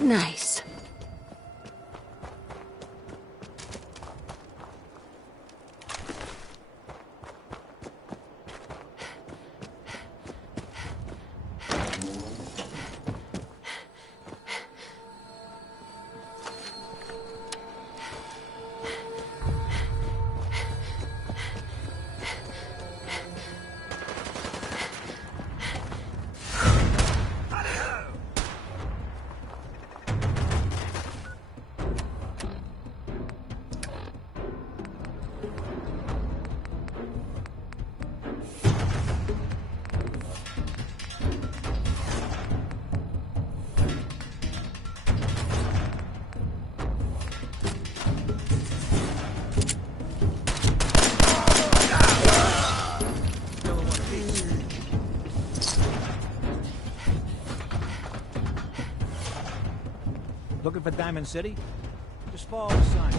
Nice. Looking for Diamond City? Just follow the sign.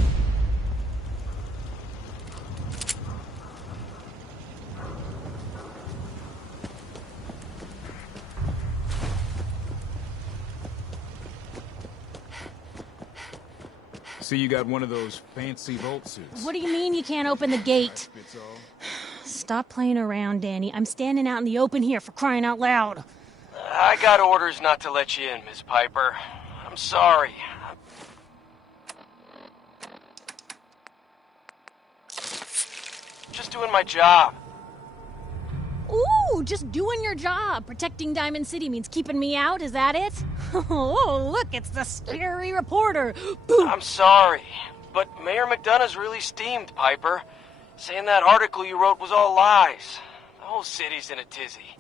See, you got one of those fancy vault suits. What do you mean you can't open the gate? Stop playing around, Danny. I'm standing out in the open here, for crying out loud. I got orders not to let you in, Miss Piper. I'm sorry. Just doing my job. Ooh, just doing your job. Protecting Diamond City means keeping me out, is that it? Oh, look, it's the scary reporter. Boom. I'm sorry, but Mayor McDonough's really steamed, Piper. Saying that article you wrote was all lies. The whole city's in a tizzy.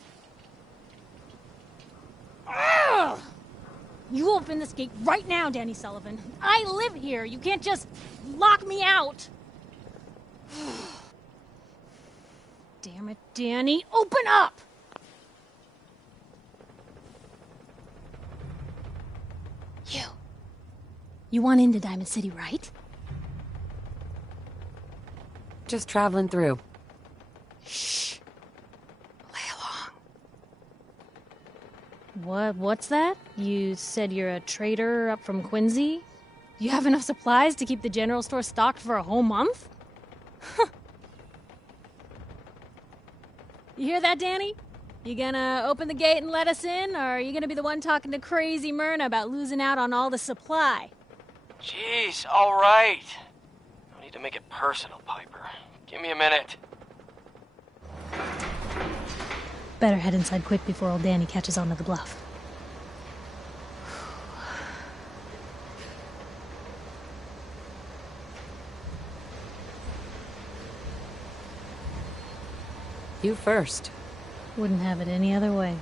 Ugh. You open this gate right now, Danny Sullivan. I live here. You can't just lock me out. Damn it, Danny. Open up! You want into Diamond City, right? Just traveling through. Shh. Play along. What's that? You said you're a trader up from Quincy? You have enough supplies to keep the general store stocked for a whole month? You hear that, Danny? You gonna open the gate and let us in, or are you gonna be the one talking to crazy Myrna about losing out on all the supply? Jeez, all right. No need to make it personal, Piper. Give me a minute. Better head inside quick before old Danny catches on to the bluff. You first. Wouldn't have it any other way.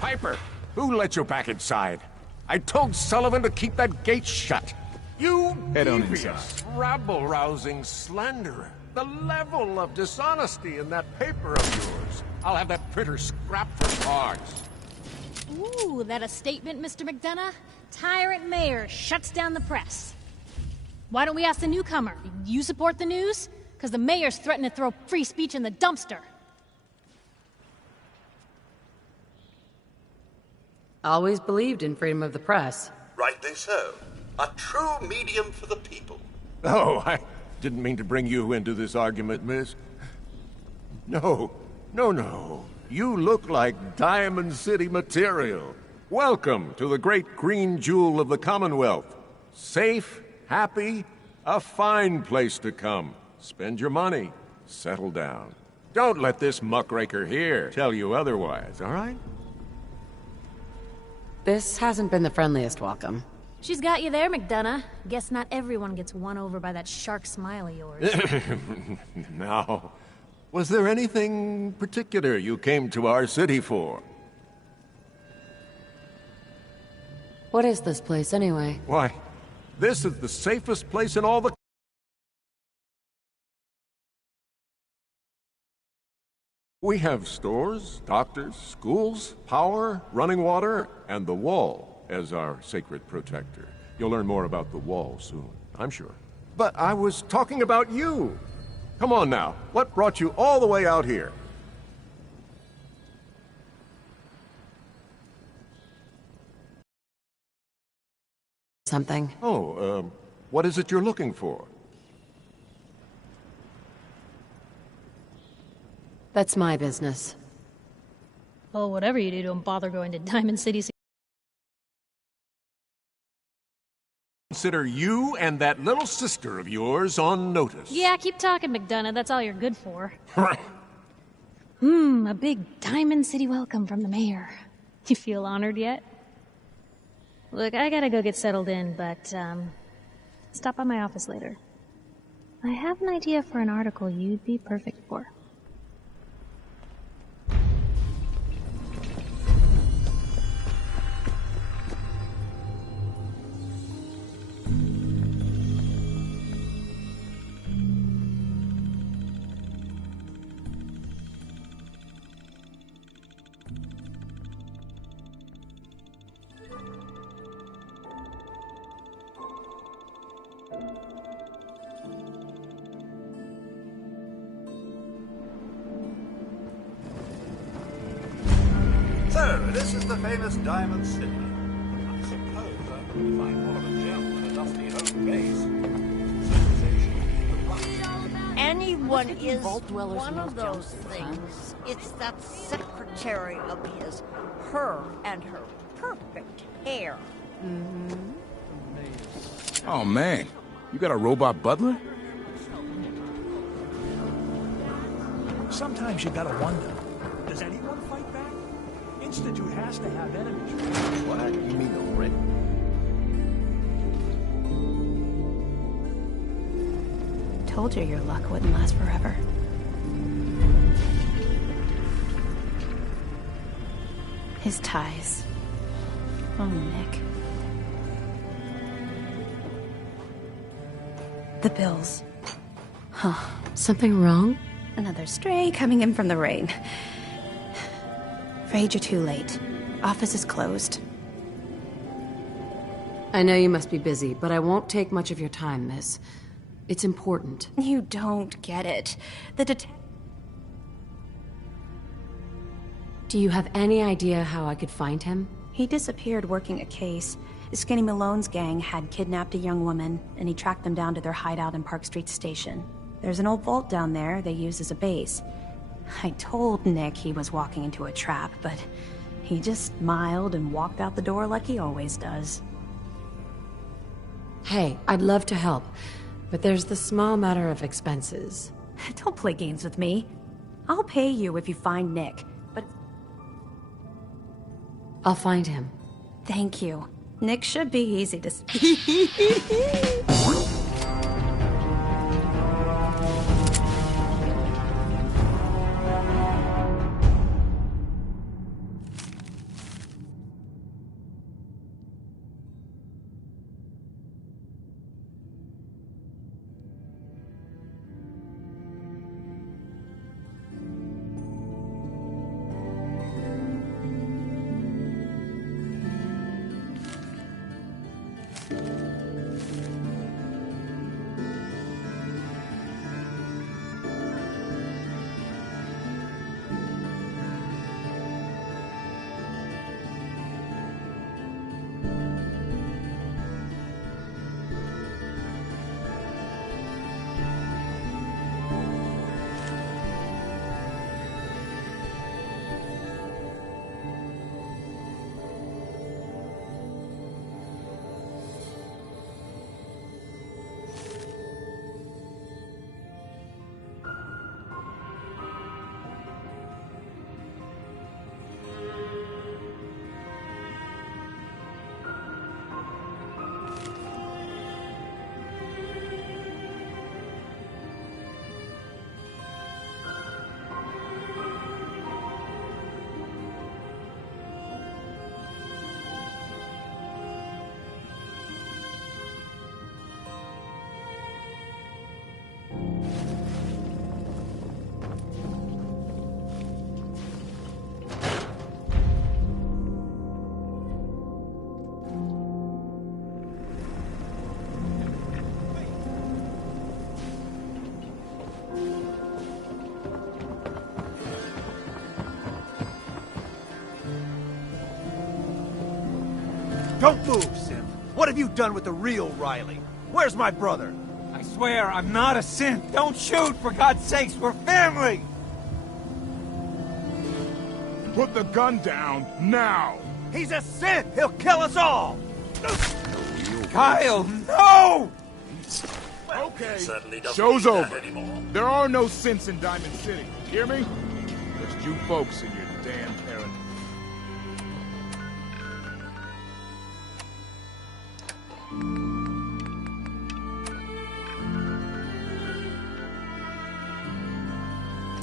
Piper, who let you back inside? I told Sullivan to keep that gate shut. You Head on devious, inside. rabble-rousing slanderer. The level of dishonesty in that paper of yours. I'll have that printer scrapped for parts. Ooh, that a statement, Mr. McDonough? Tyrant mayor shuts down the press. Why don't we ask the newcomer? You support the news? Because the mayor's threatened to throw free speech in the dumpster. Always believed in freedom of the press. Rightly so. A true medium for the people. Oh, I didn't mean to bring you into this argument, miss. No. You look like Diamond City material. Welcome to the great green jewel of the Commonwealth. Safe, happy, a fine place to come. Spend your money. Settle down. Don't let this muckraker here tell you otherwise, all right? This hasn't been the friendliest welcome. She's got you there, McDonough. Guess not everyone gets won over by that shark smile of yours. Now, was there anything particular you came to our city for? What is this place, anyway? Why, this is the safest place in all the... We have stores, doctors, schools, power, running water, and the Wall as our sacred protector. You'll learn more about the Wall soon, I'm sure. But I was talking about you. Come on now, what brought you all the way out here? something. Oh, what is it you're looking for? That's my business. Well, whatever you do, don't bother going to Diamond City. Consider you and that little sister of yours on notice. Yeah, keep talking, McDonough. That's all you're good for. A big Diamond City welcome from the mayor. You feel honored yet? Look, I gotta go get settled in, but, stop by my office later. I have an idea for an article you'd be perfect for. So, this is the famous Diamond City. I suppose I could find more of a gem than a dusty home base. Anyone is one of those things. It's that secretary of his. Her and her perfect hair. Oh, man. You got a robot butler? Sometimes you gotta wonder, does anyone fight back? Institute has to have enemies. What? You mean the red? Told you your luck wouldn't last forever. His ties. Oh, Nick. The bills. Huh. Something wrong? Another stray coming in from the rain. Afraid you're too late. Office is closed. I know you must be busy, but I won't take much of your time, miss. It's important. You don't get it. Do you have any idea how I could find him? He disappeared working a case. Skinny Malone's gang had kidnapped a young woman, and he tracked them down to their hideout in Park Street Station. There's an old vault down there they use as a base. I told Nick he was walking into a trap, but he just smiled and walked out the door like he always does. Hey, I'd love to help, but there's the small matter of expenses. Don't play games with me. I'll pay you if you find Nick, but... I'll find him. Thank you. Nick should be easy to... Don't move, Sim. What have you done with the real Riley? Where's my brother? I swear I'm not a synth. Don't shoot, for God's sakes. We're family. Put the gun down, now! He's a synth! He'll kill us all! Kyle, no! Okay, Certainly doesn't show's need that over. anymore. There are no synths in Diamond City. Hear me? Just you folks and your damn parents.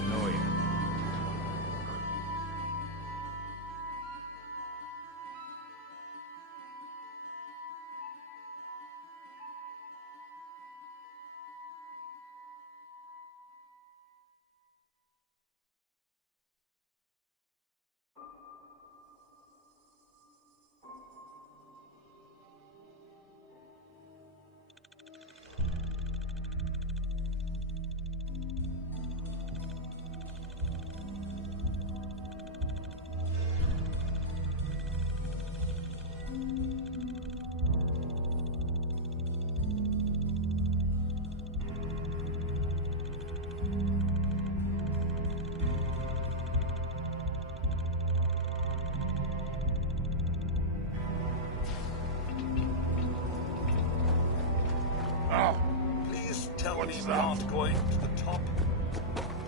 No, yeah. Please tell me we aren't going to the top.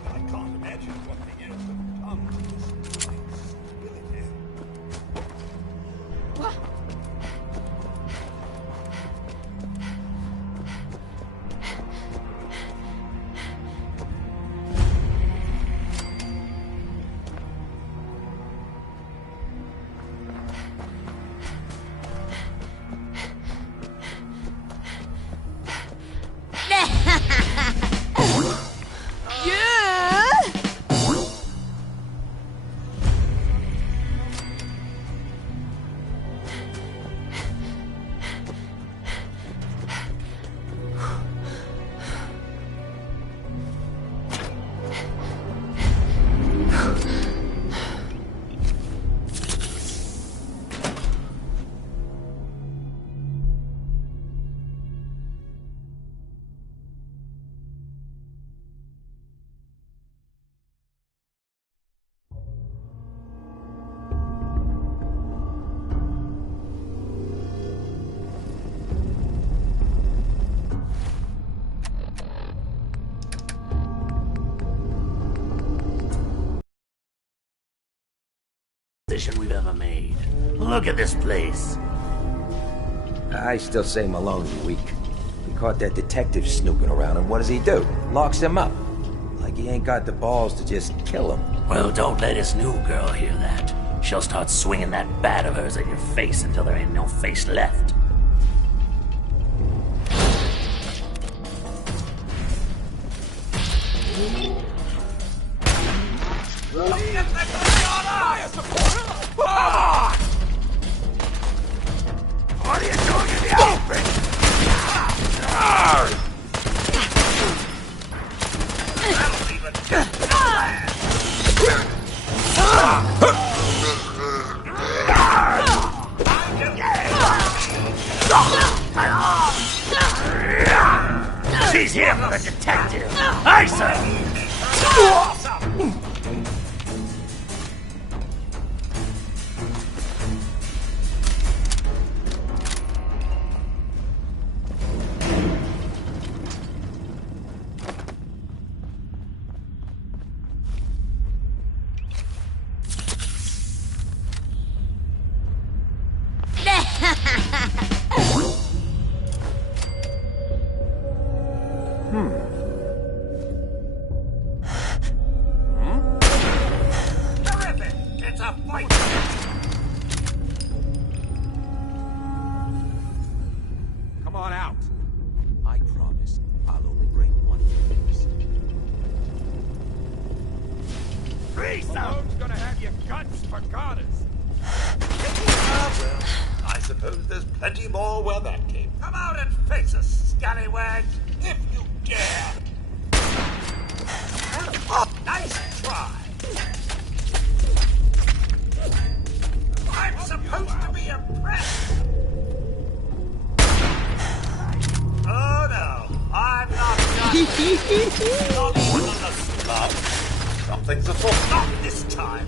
I can't imagine what the years have done to this place. Really. We've ever made. Look at this place. I still say Malone's weak. We caught that detective snooping around, and what does he do? Locks him up. Like he ain't got the balls to just kill him. Well, don't let his new girl hear that. She'll start swinging that bat of hers at your face until there ain't no face left. What are you doing in the open? That'll even get She's here for the detective. Aye, sir. terrific! It's a fight! Come on out. I promise I'll only bring one case. Malone's gonna have your guts for goddess. Well, I suppose there's plenty more where that came. Come out and face us, scallywags, if you dare! Oh, nice try! I'm supposed to be impressed! Not one of us, love. Something's afoot. Not this time.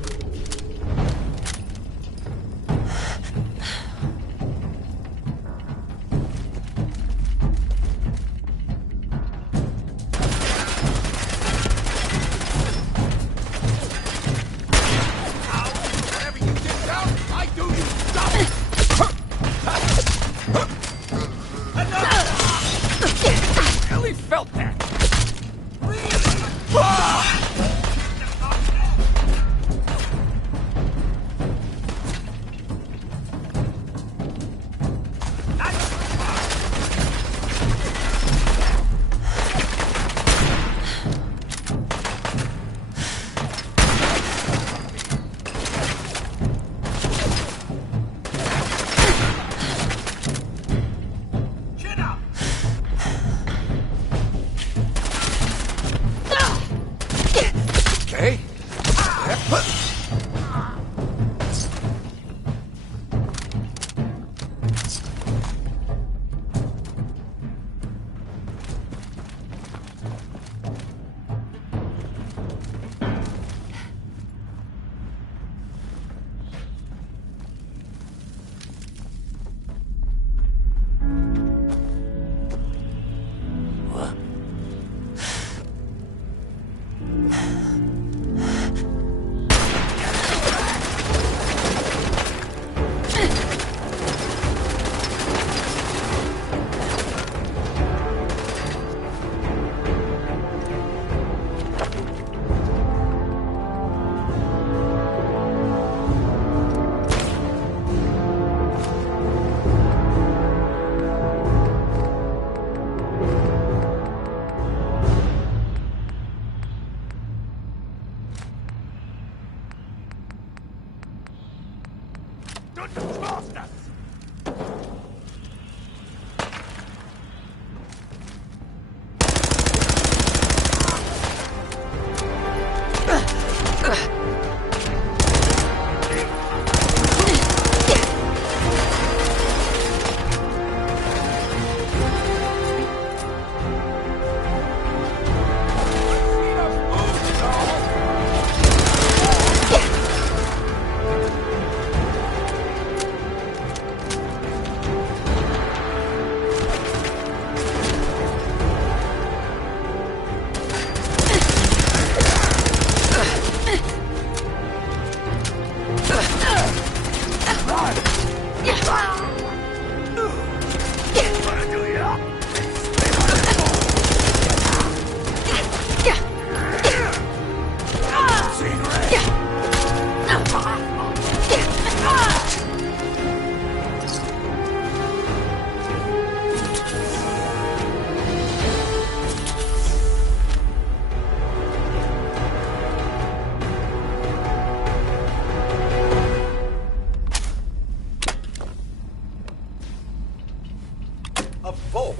A vault?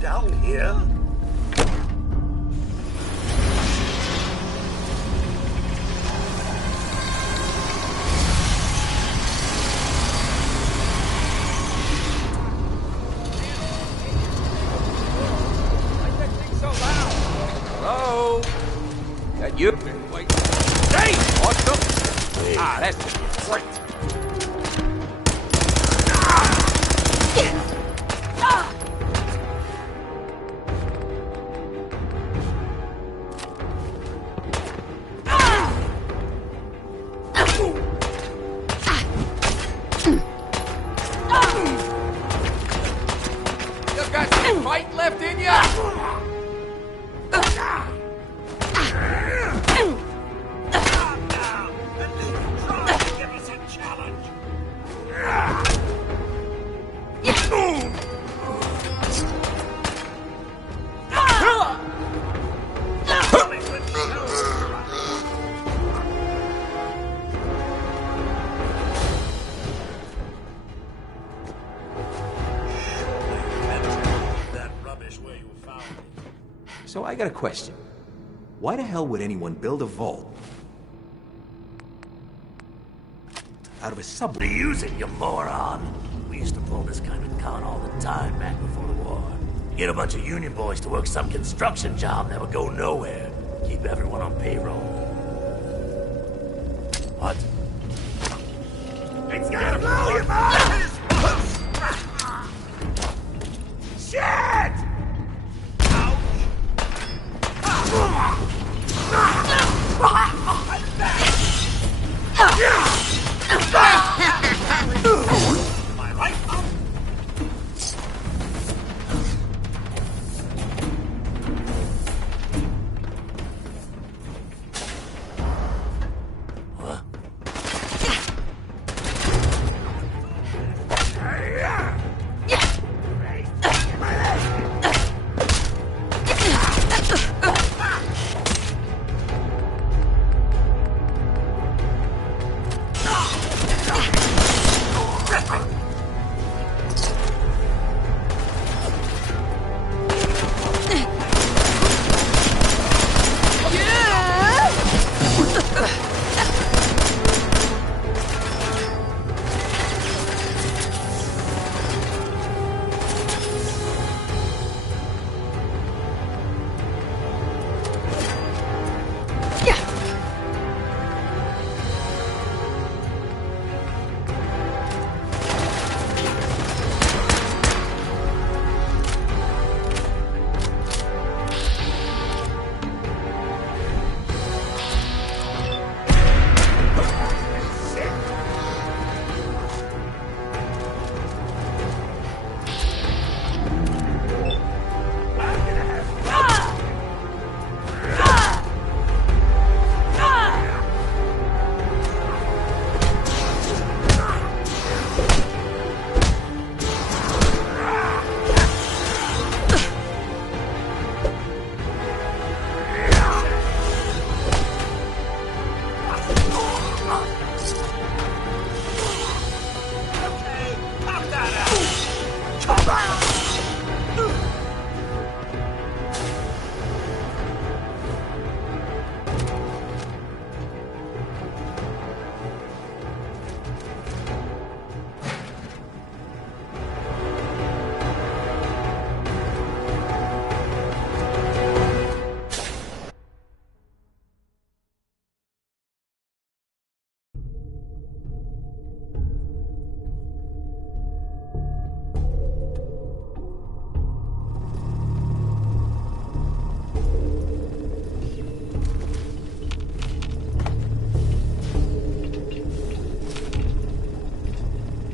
Down here? Hello? That you? Wait. Hey! Awesome! Ah, that's great. You got some fight left in ya? So I got a question. Why the hell would anyone build a vault out of a subway? Use it, you moron. We used to pull this kind of con all the time back before the war. Get a bunch of union boys to work some construction job that would go nowhere. Keep everyone on payroll. What? It's gonna blow your mind! Shit! Am I right?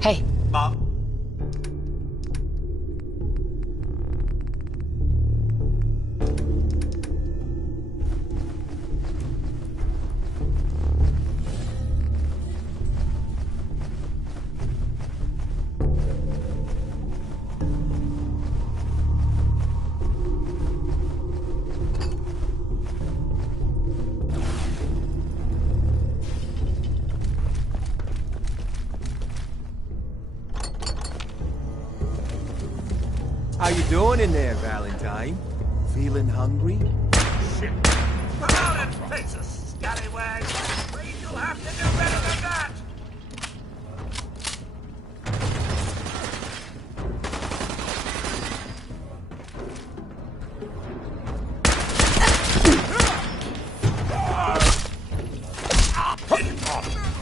Hey. Mom? How you doing in there, Valentine? Feeling hungry? Shit. Come out and face us, scallywag! Afraid you'll have to do better than that!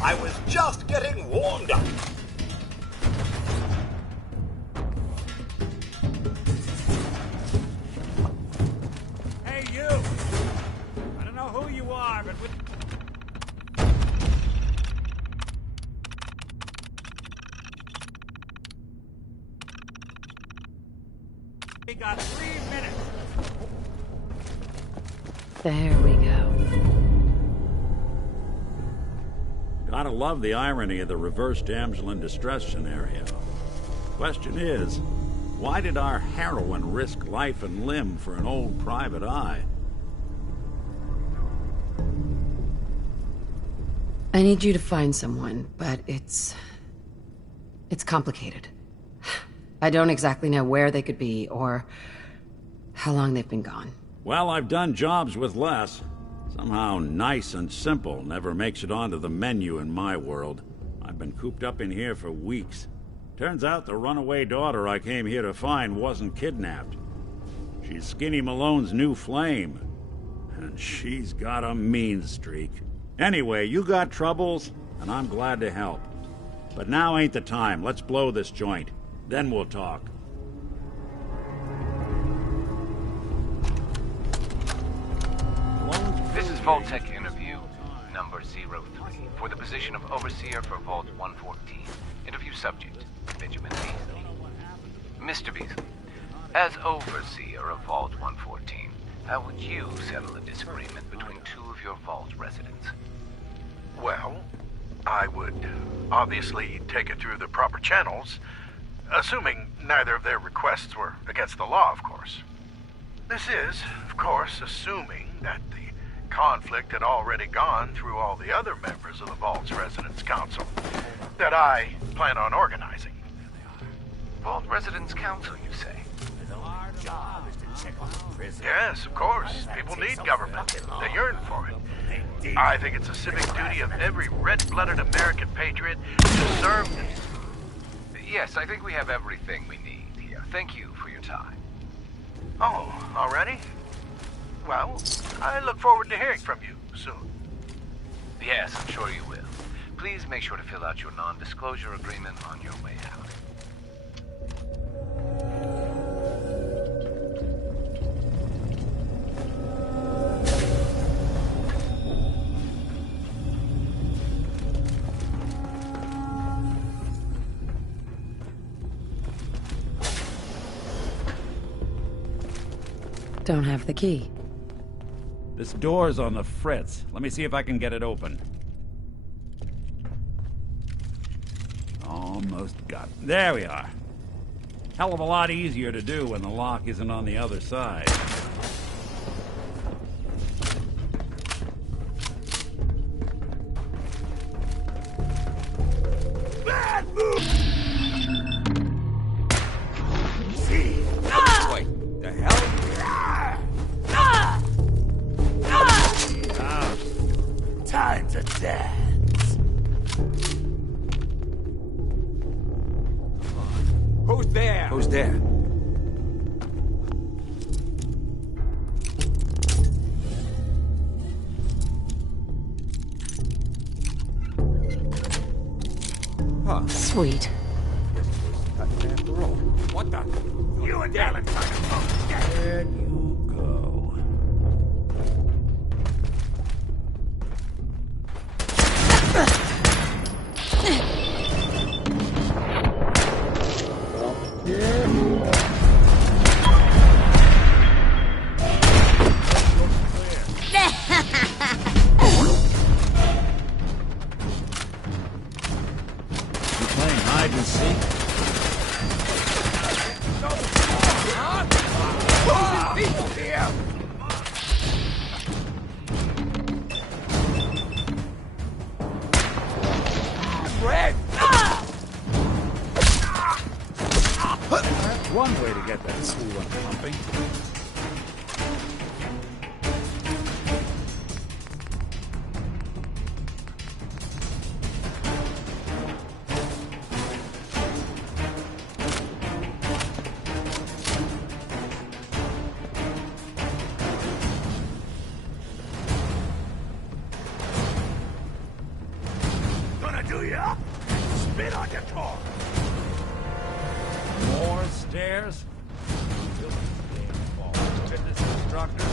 I was just getting warmed up. Hey, you! I don't know who you are, but we got 3 minutes. There we go. Gotta love the irony of the reverse damsel in distress scenario. Question is, why did our heroine risk life and limb for an old private eye? I need you to find someone, but it's complicated. I don't exactly know where they could be or how long they've been gone. Well, I've done jobs with less. Somehow nice and simple never makes it onto the menu in my world. I've been cooped up in here for weeks. Turns out the runaway daughter I came here to find wasn't kidnapped. She's Skinny Malone's new flame. And she's got a mean streak. Anyway, you got troubles, and I'm glad to help. But now ain't the time. Let's blow this joint. Then we'll talk. This is Vault-Tec interview number 03 for the position of Overseer for Vault 114. Interview subject, Benjamin Beasley. Mr. Beasley, as Overseer of Vault 114, how would you settle a disagreement between two of your Vault residents? Well, I would obviously take it through the proper channels, assuming neither of their requests were against the law, of course. This is, of course, assuming that the conflict had already gone through all the other members of the Vault's Residence Council that I plan on organizing. Vault Residence Council, you say? Our job is to check on the prison. Yes, of course. People need government. They yearn for it. I think it's a civic duty of every red-blooded American patriot to serve them. Yes, I think we have everything we need here. Thank you for your time. Oh, already? Well, I look forward to hearing from you soon. Yes, I'm sure you will. Please make sure to fill out your non-disclosure agreement on your way out. Don't have the key. This door's on the fritz. Let me see if I can get it open. Almost got it. There we are. Hell of a lot easier to do when the lock isn't on the other side. Bad move! See? Wait, the hell? Time to dance. Who's there? Who's there? Huh. Sweet. After all. What the? You and Valentine. There you go. One way to get that school up pumping. Gonna do ya? Spit on your car. More stairs? Fitness instructor?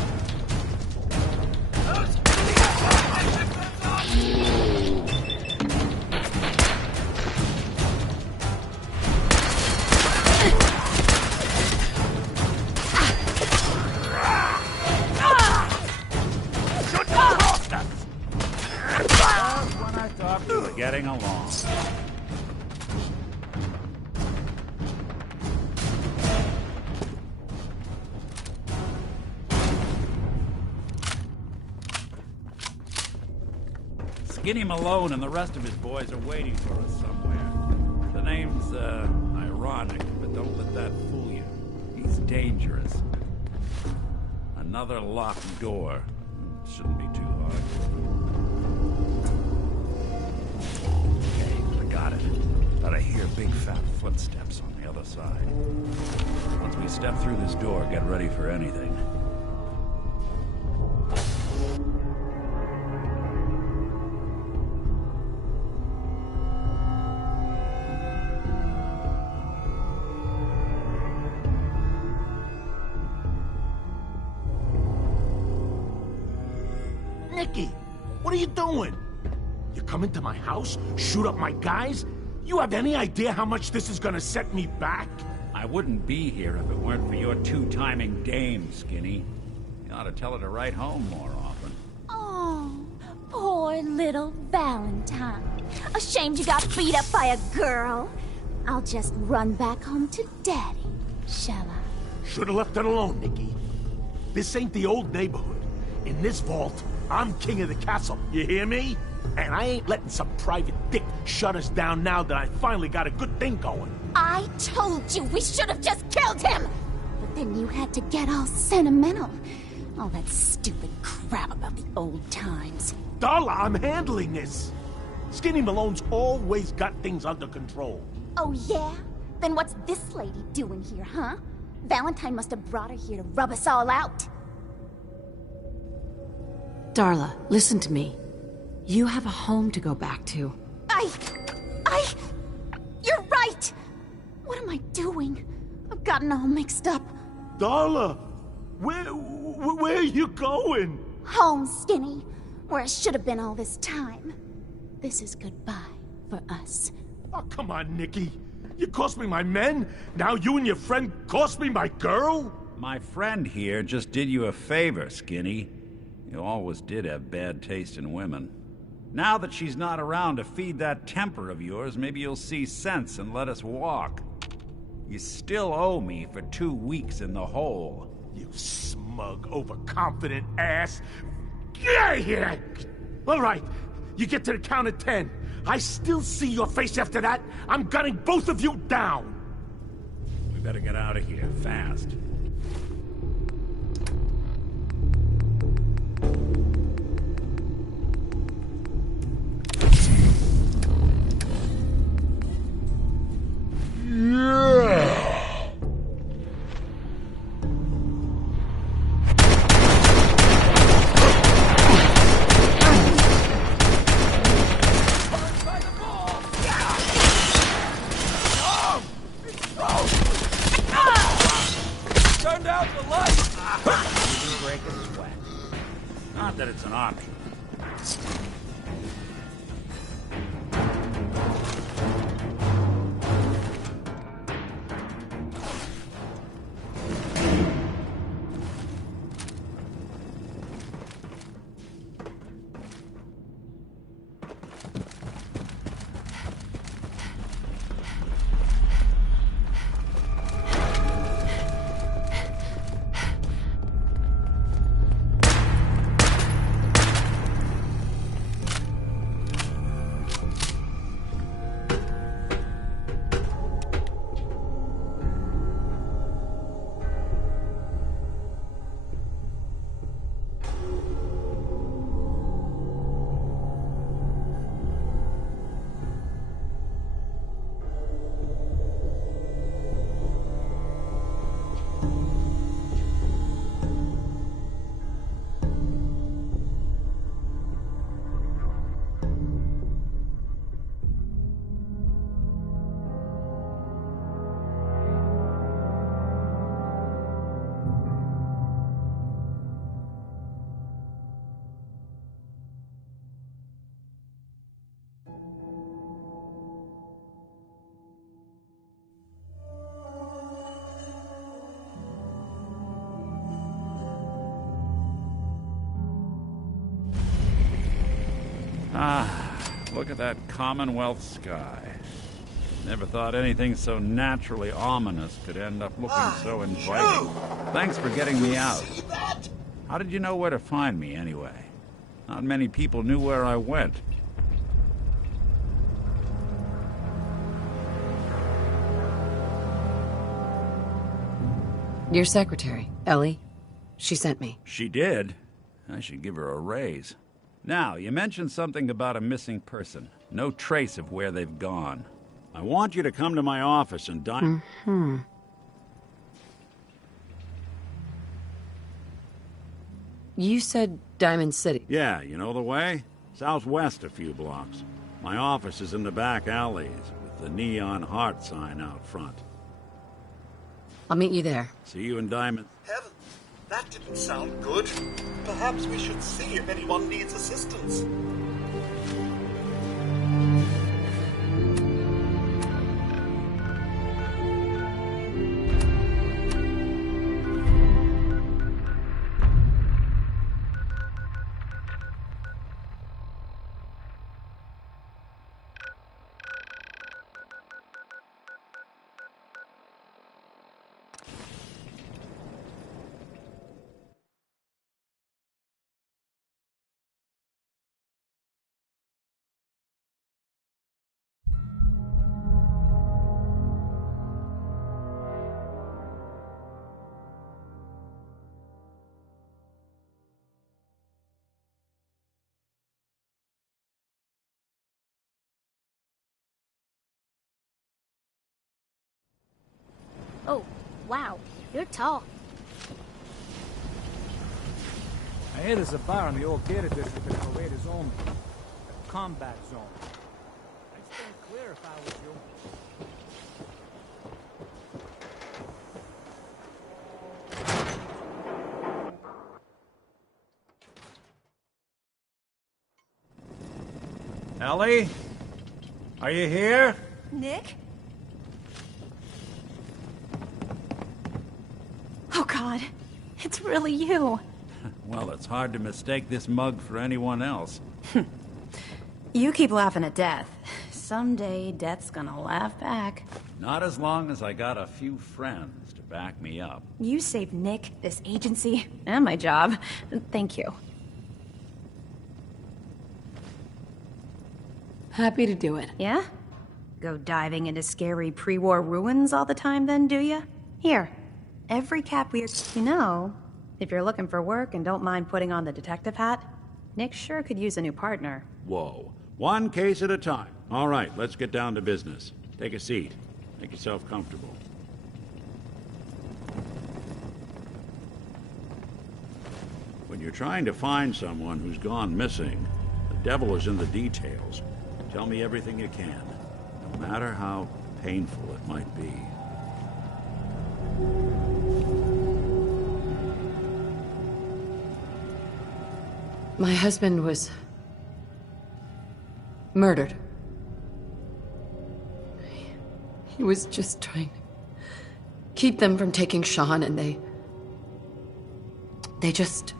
When I thought we were getting along. Skinny Malone and the rest of his boys are waiting for us somewhere. The name's, ironic, but don't let that fool you. He's dangerous. Another locked door. Shouldn't be too hard. Okay, I got it. But I hear big fat footsteps on the other side. Once we step through this door, get ready for anything. Nicky, what are you doing? You come into my house, shoot up my guys? You have any idea how much this is gonna set me back? I wouldn't be here if it weren't for your two-timing dame, Skinny. You ought to tell her to write home more often. Oh, poor little Valentine. Ashamed you got beat up by a girl. I'll just run back home to Daddy, shall I? Should've left it alone, Nicky. This ain't the old neighborhood. In this vault, I'm king of the castle, you hear me? And I ain't letting some private dick shut us down now that I finally got a good thing going. I told you we should have just killed him! But then you had to get all sentimental. All that stupid crap about the old times. Darla, I'm handling this. Skinny Malone's always got things under control. Oh yeah? Then what's this lady doing here, huh? Valentine must have brought her here to rub us all out. Darla, listen to me. You have a home to go back to. You're right! What am I doing? I've gotten all mixed up. Darla, where are you going? Home, Skinny. Where I should have been all this time. This is goodbye for us. Oh, come on, Nicky. You cost me my men, now you and your friend cost me my girl? My friend here just did you a favor, Skinny. You always did have bad taste in women. Now that she's not around to feed that temper of yours, maybe you'll see sense and let us walk. You still owe me for 2 weeks in the hole. You smug, overconfident ass. Get out of here! All right, you get to the count of 10. I still see your face after that. I'm gunning both of you down. We better get out of here, fast. Turned out the light! You break a sweat. Not that it's an option. Ah, look at that Commonwealth sky. Never thought anything so naturally ominous could end up looking so inviting. Thanks for getting me out. How did you know where to find me, anyway? Not many people knew where I went. Your secretary, Ellie. She sent me. She did? I should give her a raise. Now, you mentioned something about a missing person. No trace of where they've gone. I want you to come to my office and dine. Hmm. You said Diamond City. Yeah, you know the way? Southwest a few blocks. My office is in the back alleys, with the neon heart sign out front. I'll meet you there. See you in Diamond. Heaven, that didn't sound good. Perhaps we should see if anyone needs assistance. Oh, wow. You're tall. I hear there's a bar in the old theater district that Kuwait zone. A combat zone. I'd stay clear if I was you. Ellie? Are you here? Nick? Oh, God. It's really you. Well, it's hard to mistake this mug for anyone else. You keep laughing at death. Someday, death's gonna laugh back. Not as long as I got a few friends to back me up. You saved Nick, this agency, and my job. Thank you. Happy to do it. Yeah? Go diving into scary pre-war ruins all the time then, do ya? Here, every cap we... You know, if you're looking for work and don't mind putting on the detective hat, Nick sure could use a new partner. Whoa. One case at a time. All right, let's get down to business. Take a seat. Make yourself comfortable. When you're trying to find someone who's gone missing, the devil is in the details. Tell me everything you can, no matter how painful it might be. My husband was murdered. He was just trying to keep them from taking Sean, and they just...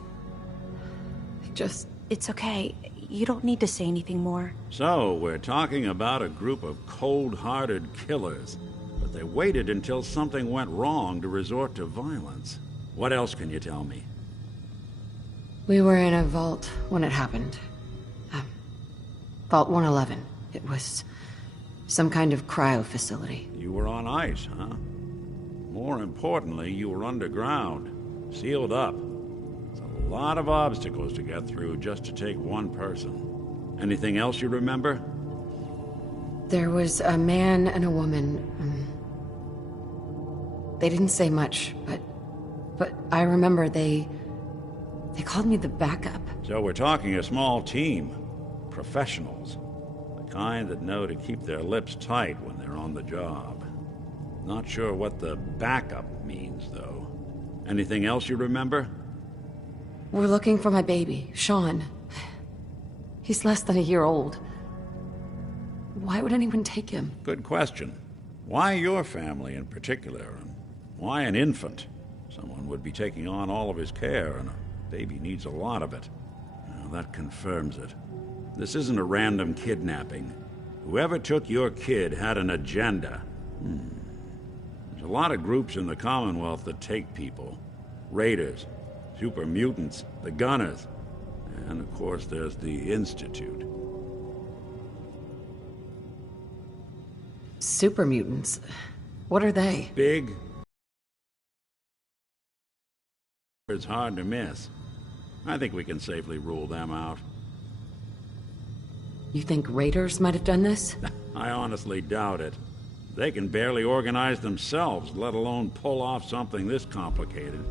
It's okay. You don't need to say anything more. So, we're talking about a group of cold-hearted killers, but they waited until something went wrong to resort to violence. What else can you tell me? We were in a vault when it happened. Vault 111. It was some kind of cryo facility. You were on ice, huh? More importantly, you were underground, sealed up. It's a lot of obstacles to get through just to take one person. Anything else you remember? There was a man and a woman. They didn't say much, but I remember they called me the backup. So we're talking a small team. Professionals. The kind that know to keep their lips tight when they're on the job. Not sure what the backup means, though. Anything else you remember? We're looking for my baby, Sean. He's less than a year old. Why would anyone take him? Good question. Why your family in particular? And why an infant? Someone would be taking on all of his care, and a baby needs a lot of it. Well, that confirms it. This isn't a random kidnapping. Whoever took your kid had an agenda. There's a lot of groups in the Commonwealth that take people. Raiders, super mutants, the Gunners, and of course there's the Institute. Super mutants? What are they? Big. It's hard to miss. I think we can safely rule them out. You think raiders might have done this? I honestly doubt it. They can barely organize themselves, let alone pull off something this complicated.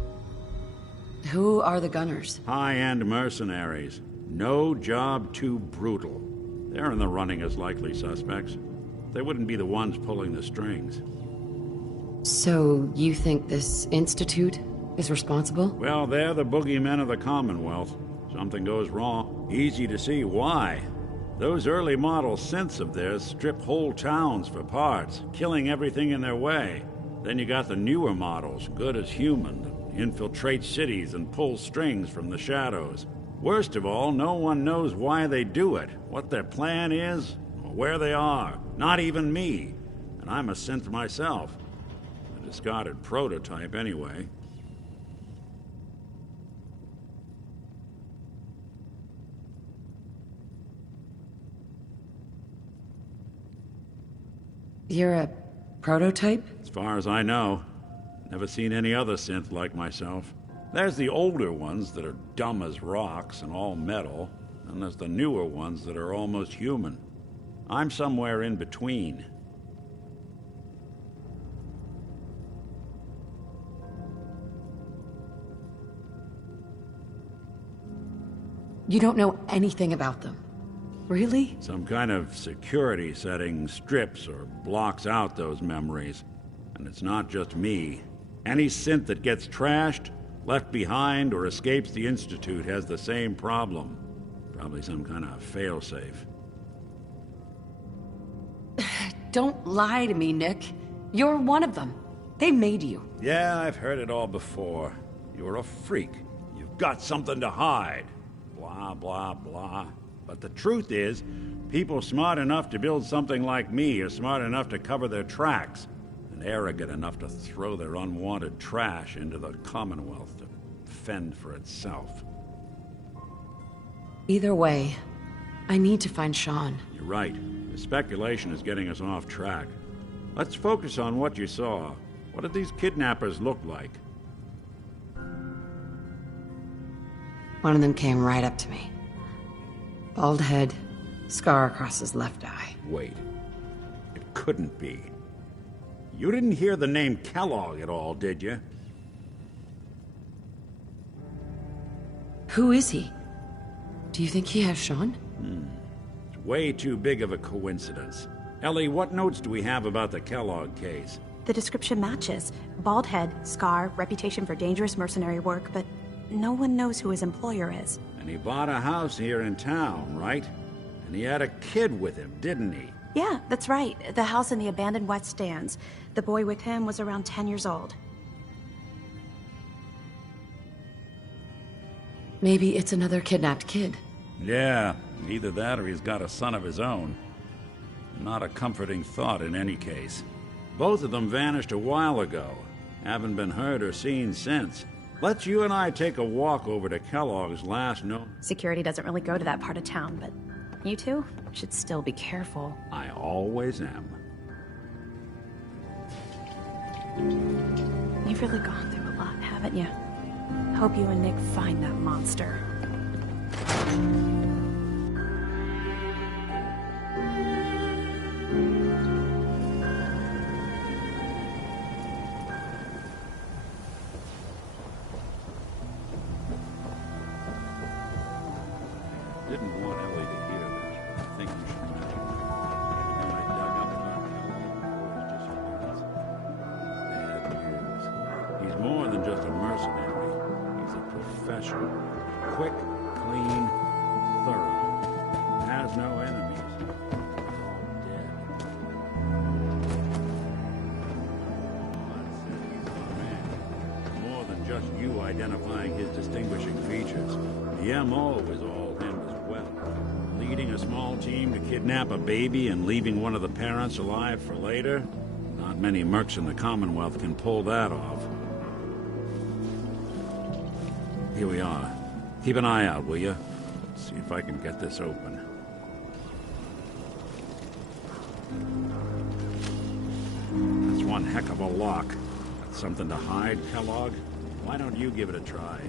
Who are the gunners? High-end mercenaries. No job too brutal. They're in the running as likely suspects. They wouldn't be the ones pulling the strings. So, you think this Institute is responsible? Well, they're the boogeymen of the Commonwealth. Something goes wrong. Easy to see why. Those early model synths of theirs strip whole towns for parts, killing everything in their way. Then you got the newer models, good as human, that infiltrate cities and pull strings from the shadows. Worst of all, no one knows why they do it, what their plan is, or where they are. Not even me. And I'm a synth myself. A discarded prototype, anyway. You're a prototype? As far as I know. Never seen any other synth like myself. There's the older ones that are dumb as rocks and all metal, and there's the newer ones that are almost human. I'm somewhere in between. You don't know anything about them. Really? Some kind of security setting strips or blocks out those memories. And it's not just me. Any synth that gets trashed, left behind, or escapes the Institute has the same problem. Probably some kind of failsafe. Don't lie to me, Nick. You're one of them. They made you. Yeah, I've heard it all before. You're a freak. You've got something to hide. Blah, blah, blah. But the truth is, people smart enough to build something like me are smart enough to cover their tracks, and arrogant enough to throw their unwanted trash into the Commonwealth to fend for itself. Either way, I need to find Sean. You're right. The speculation is getting us off track. Let's focus on what you saw. What did these kidnappers look like? One of them came right up to me. Bald head, scar across his left eye. Wait. It couldn't be. You didn't hear the name Kellogg at all, did you? Who is he? Do you think he has Sean? It's way too big of a coincidence. Ellie, what notes do we have about the Kellogg case? The description matches. Bald head, scar, reputation for dangerous mercenary work, but no one knows who his employer is. And he bought a house here in town, right? And he had a kid with him, didn't he? Yeah, that's right. The house in the abandoned West Stands. The boy with him was around 10 years old. Maybe it's another kidnapped kid. Yeah, either that or he's got a son of his own. Not a comforting thought in any case. Both of them vanished a while ago. Haven't been heard or seen since. Let's you and I take a walk over to Kellogg's last known... Security doesn't really go to that part of town, but you two should still be careful. I always am. You've really gone through a lot, haven't you? Hope you and Nick find that monster. Didn't want Ellie to hear this, but I think you should know. When I dug up about Kellogg, it was just bad news. He's more than just a mercenary. He's a professional. Quick, clean, thorough. Has no enemies. They're all dead. I said he's our man. More than just you identifying his distinguishing features. The MO is all him as well. Leading a small team to kidnap a baby and leaving one of the parents alive for later? Not many mercs in the Commonwealth can pull that off. Here we are. Keep an eye out, will you? Let's see if I can get this open. That's one heck of a lock. Got something to hide, Kellogg? Why don't you give it a try?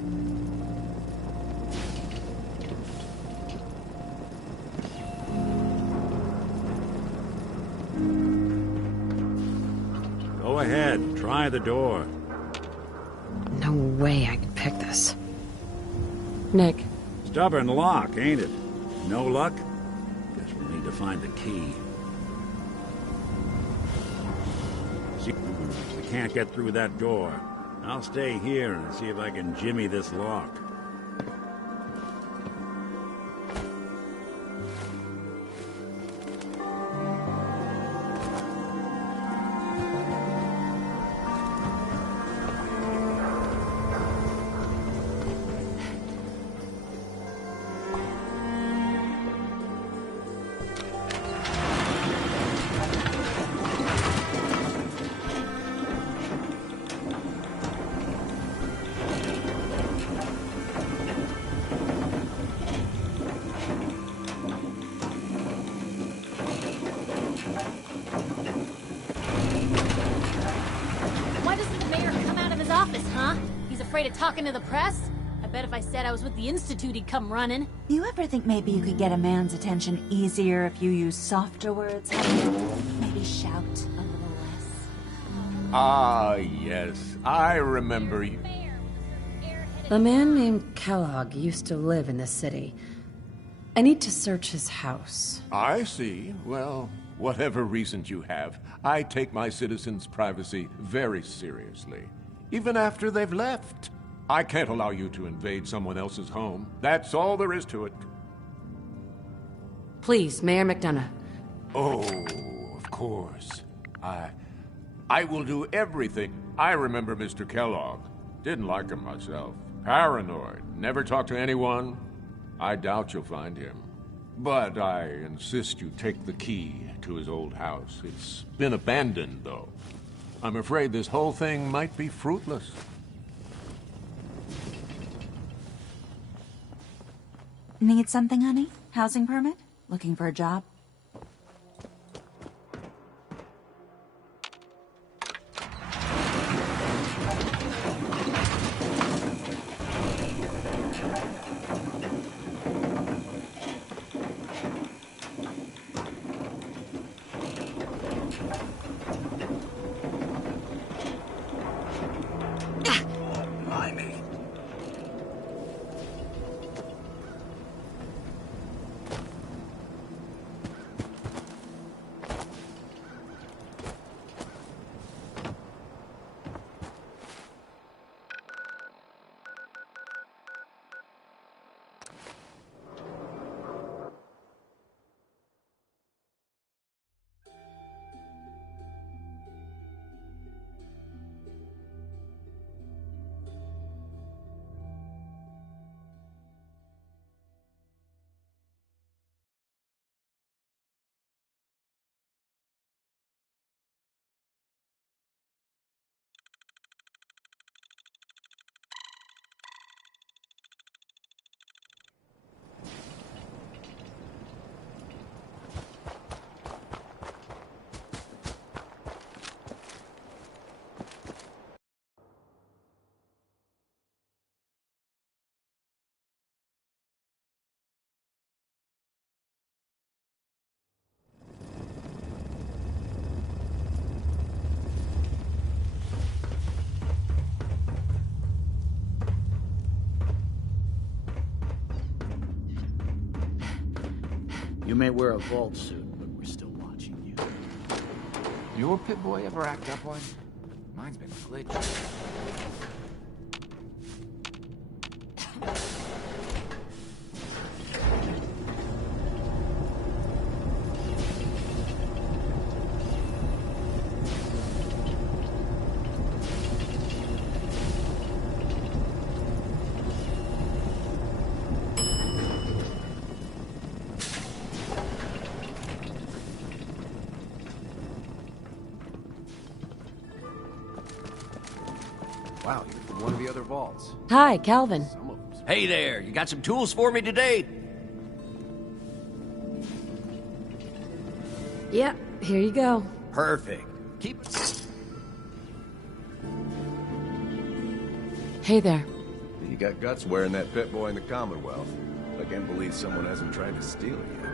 ahead. Try the door. No way I could pick this. Nick. Stubborn lock, ain't it? No luck? Guess we'll need to find the key. See, we can't get through that door. I'll stay here and see if I can jimmy this lock. Afraid of talking to the press? I bet if I said I was with the Institute, he'd come running. You ever think maybe you could get a man's attention easier if you use softer words? Maybe shout a little less? Ah, yes. I remember you. A man named Kellogg used to live in the city. I need to search his house. I see. Well, whatever reasons you have, I take my citizens' privacy very seriously. Even after they've left. I can't allow you to invade someone else's home. That's all there is to it. Please, Mayor McDonough. Oh, of course. I will do everything. I remember Mr. Kellogg. Didn't like him myself. Paranoid. Never talked to anyone. I doubt you'll find him. But I insist you take the key to his old house. It's been abandoned, though. I'm afraid this whole thing might be fruitless. Need something, honey? Housing permit? Looking for a job? You may wear a vault suit, but we're still watching you. Your pit boy ever act up one? Mine's been glitchy. Wow, you're from one of the other vaults. Hi, Calvin. Hey there, you got some tools for me today? Yeah, here you go. Perfect. Keep... Hey there. You got guts wearing that pit boy in the Commonwealth. I can't believe someone hasn't tried to steal it yet.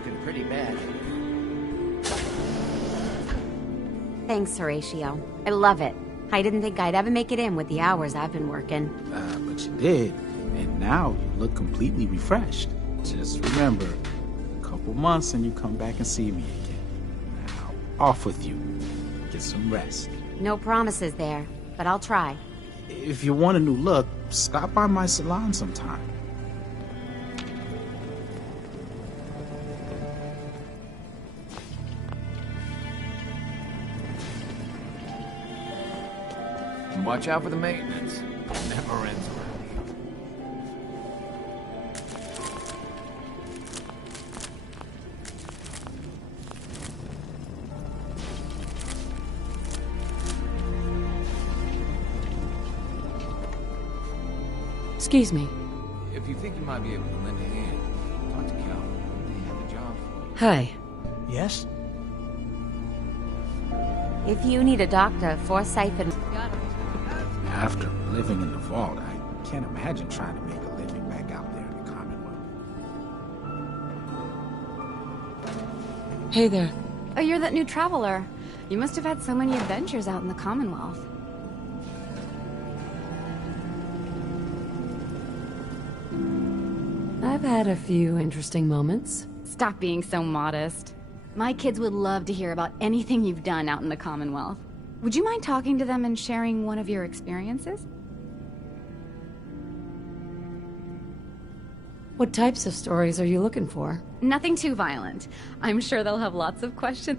looking pretty bad. Thanks, Horatio. I love it. I didn't think I'd ever make it in with the hours I've been working. But you did. And now you look completely refreshed. Just remember, a couple months and you come back and see me again. Now, off with you. Get some rest. No promises there, but I'll try. If you want a new look, stop by my salon sometime. And watch out for the maintenance. It never ends around here. Excuse me. If you think you might be able to lend a hand, talk to Cal. They have a job for you. Hi. Yes? If you need a doctor, Forsyth and... After living in the vault, I can't imagine trying to make a living back out there in the Commonwealth. Hey there. Oh, you're that new traveler. You must have had so many adventures out in the Commonwealth. I've had a few interesting moments. Stop being so modest. My kids would love to hear about anything you've done out in the Commonwealth. Would you mind talking to them and sharing one of your experiences? What types of stories are you looking for? Nothing too violent. I'm sure they'll have lots of questions.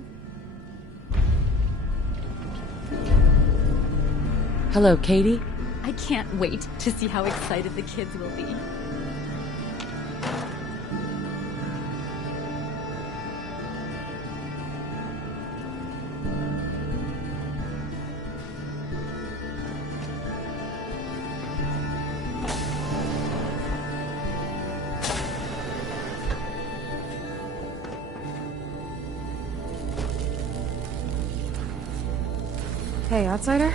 Hello, Katie? I can't wait to see how excited the kids will be. Hey, outsider.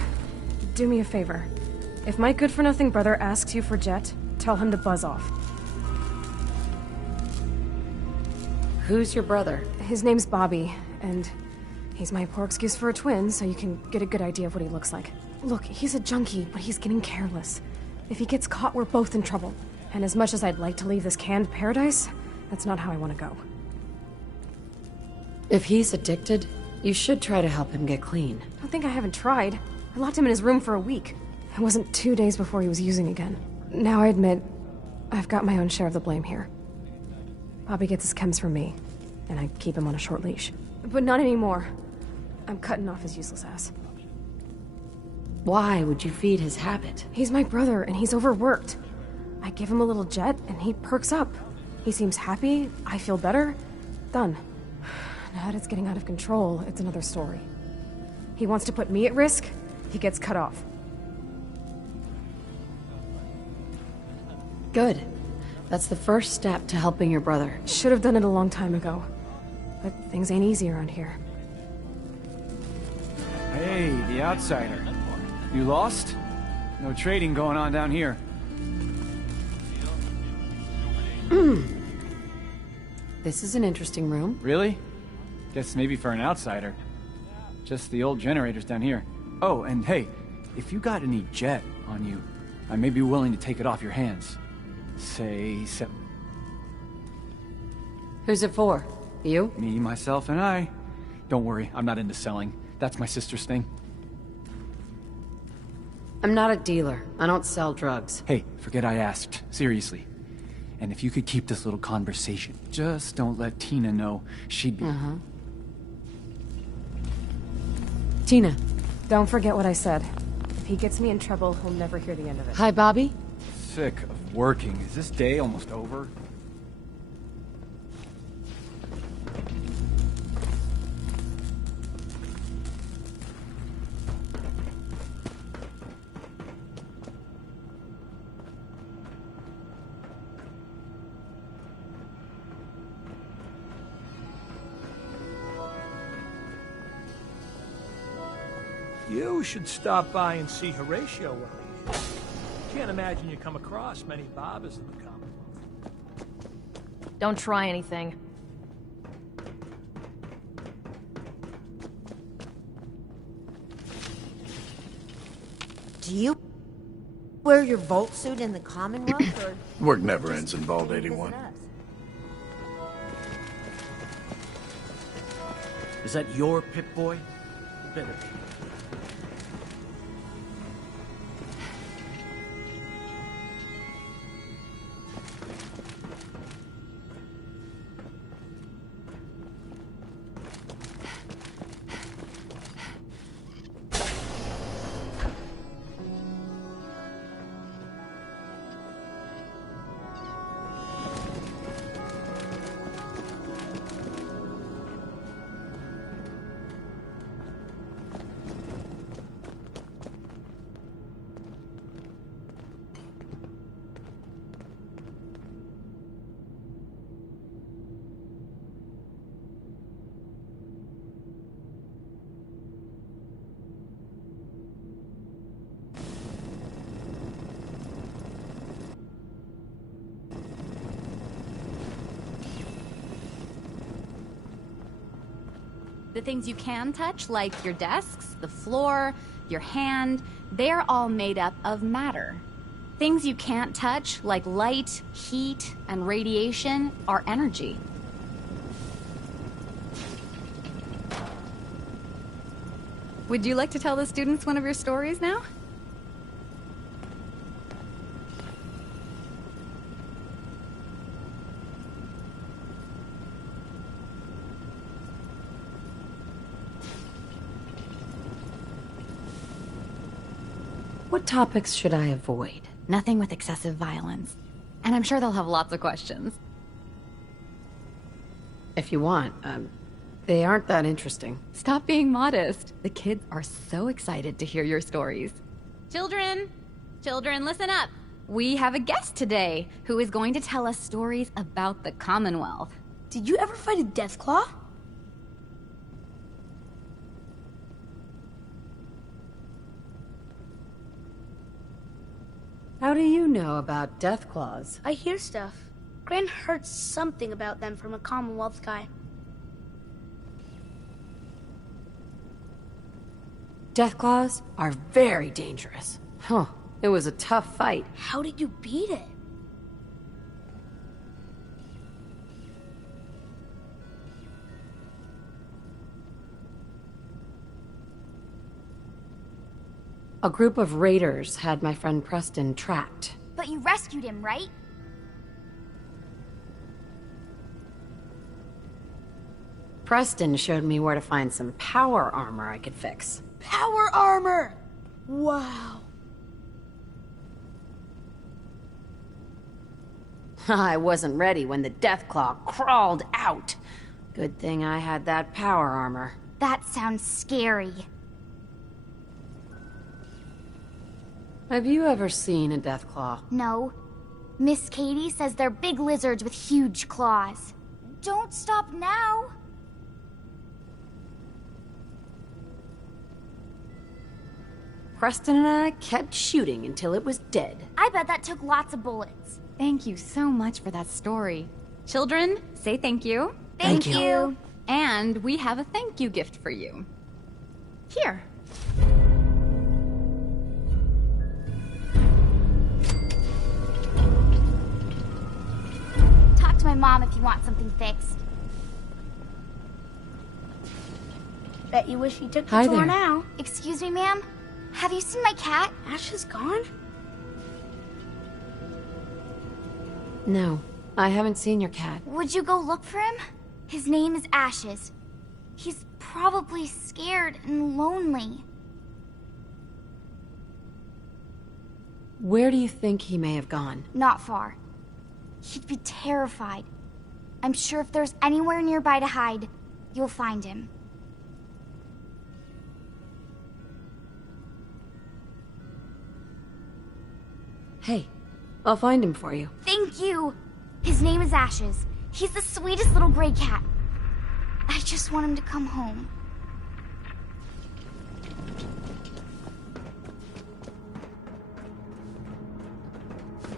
Do me a favor. If my good-for-nothing brother asks you for Jet, tell him to buzz off. Who's your brother? His name's Bobby, and he's my poor excuse for a twin, so you can get a good idea of what he looks like. Look, he's a junkie, but he's getting careless. If he gets caught, we're both in trouble. And as much as I'd like to leave this canned paradise, that's not how I want to go. If he's addicted, you should try to help him get clean. Don't think I haven't tried. I locked him in his room for a week. It wasn't 2 days before he was using again. Now I admit, I've got my own share of the blame here. Bobby gets his chems from me, and I keep him on a short leash. But not anymore. I'm cutting off his useless ass. Why would you feed his habit? He's my brother, and he's overworked. I give him a little Jet, and he perks up. He seems happy, I feel better. Done. Now that it's getting out of control, it's another story. He wants to put me at risk, he gets cut off. Good. That's the first step to helping your brother. Should have done it a long time ago. But things ain't easy around here. Hey, the outsider. You lost? No trading going on down here. This is an interesting room. Really? Guess maybe for an outsider. Just the old generators down here. Oh, and hey, if you got any Jet on you, I may be willing to take it off your hands. Say 7. Who's it for? You? Me, myself, and I. Don't worry, I'm not into selling. That's my sister's thing. I'm not a dealer. I don't sell drugs. Hey, forget I asked. Seriously. And if you could keep this little conversation, just don't let Tina know. She'd be... Tina. Don't forget what I said. If he gets me in trouble, he'll never hear the end of it. Hi, Bobby. Sick of working. Is this day almost over? You should stop by and see Horatio while you're here. Can't imagine you come across many barbers in the Commonwealth. Don't try anything. Do you wear your Vault suit in the Commonwealth, or... Work never ends in Vault 81. Is that your Pip-Boy? Better be. The things you can touch, like your desks, the floor, your hand, they're all made up of matter. Things you can't touch, like light, heat, and radiation, are energy. Would you like to tell the students one of your stories now? What topics should I avoid? Nothing with excessive violence. And I'm sure they'll have lots of questions. If you want, they aren't that interesting. Stop being modest. The kids are so excited to hear your stories. Children! Children, listen up! We have a guest today who is going to tell us stories about the Commonwealth. Did you ever fight a Deathclaw? How do you know about Deathclaws? I hear stuff. Gran heard something about them from a Commonwealth guy. Deathclaws are very dangerous. Huh. It was a tough fight. How did you beat it? A group of raiders had my friend Preston tracked. But you rescued him, right? Preston showed me where to find some power armor I could fix. Power armor! Wow. I wasn't ready when the Deathclaw crawled out. Good thing I had that power armor. That sounds scary. Have you ever seen a Deathclaw? No. Miss Katie says they're big lizards with huge claws. Don't stop now! Preston and I kept shooting until it was dead. I bet that took lots of bullets. Thank you so much for that story. Children, say thank you. Thank you. And we have a thank you gift for you. Here. Talk to my mom if you want something fixed. Bet you wish you took the Hi tour there. now. Excuse me, ma'am? Have you seen my cat? Ash is gone? No, I haven't seen your cat. Would you go look for him? His name is Ashes. He's probably scared and lonely. Where do you think he may have gone? Not far. He'd be terrified. I'm sure if there's anywhere nearby to hide, you'll find him. Hey, I'll find him for you. Thank you! His name is Ashes. He's the sweetest little gray cat. I just want him to come home.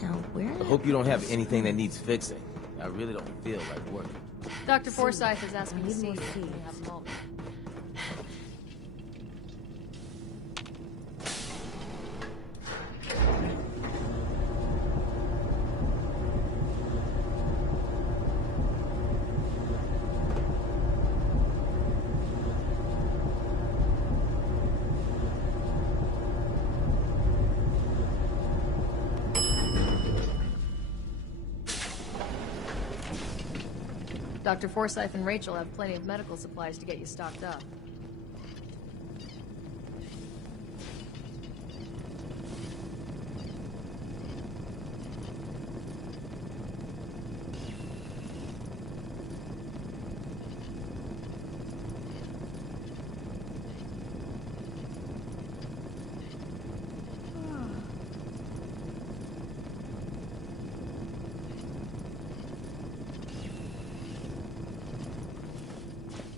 Now, where? I hope you don't have anything that needs fixing. I really don't feel like working. Dr. Forsyth has asked me to see you. Dr. Forsyth and Rachel have plenty of medical supplies to get you stocked up.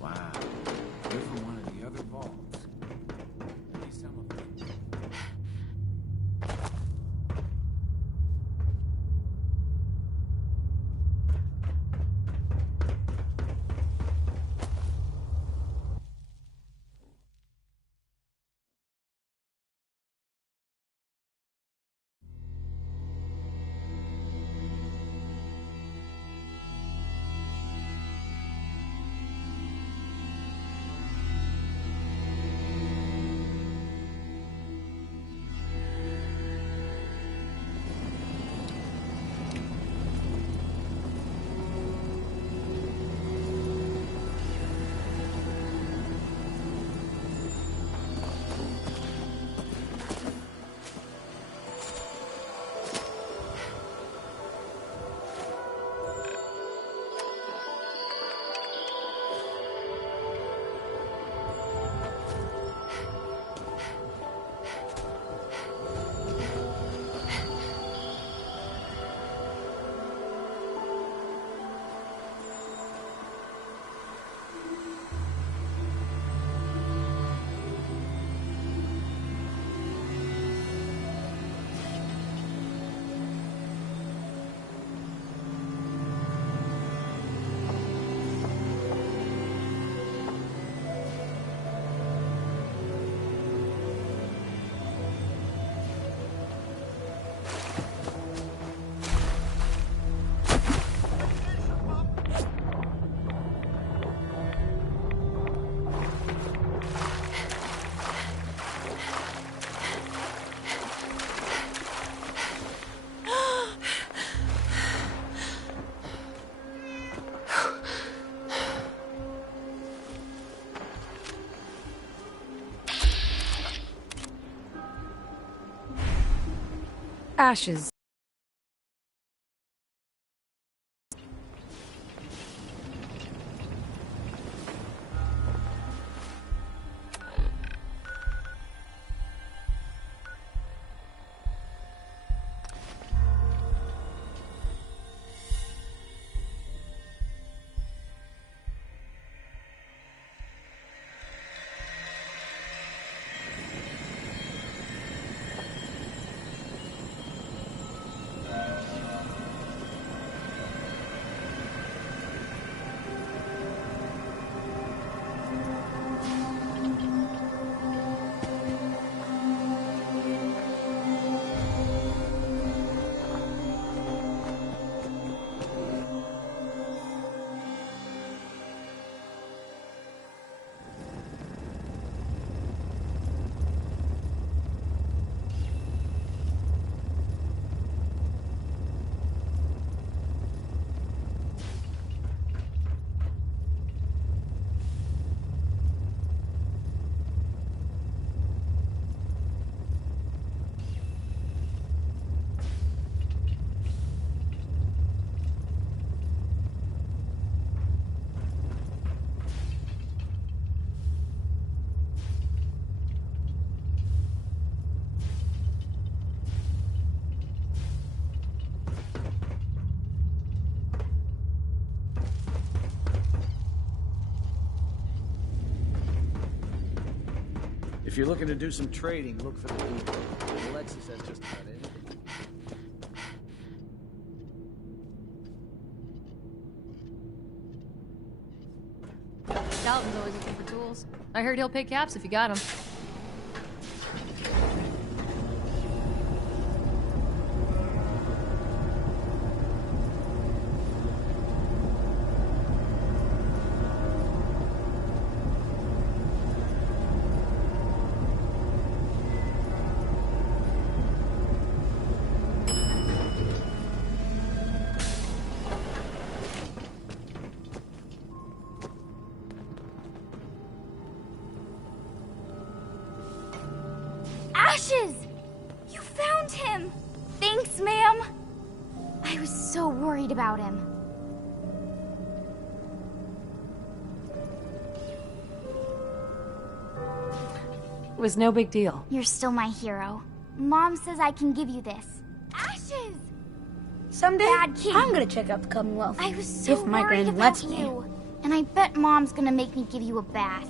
Wow. You're from one of the other vaults. Maybe some of them. Ashes. If you're looking to do some trading, look for the depot. Alexis has just about anything. Dalton's always looking for tools. I heard he'll pay caps if you got them. Ashes! You found him! Thanks, ma'am. I was so worried about him. It was no big deal. You're still my hero. Mom says I can give you this. Ashes! Someday, Bad kid. I'm gonna check out the Commonwealth. I was so if my worried grand about lets me. you. And I bet Mom's gonna make me give you a bath.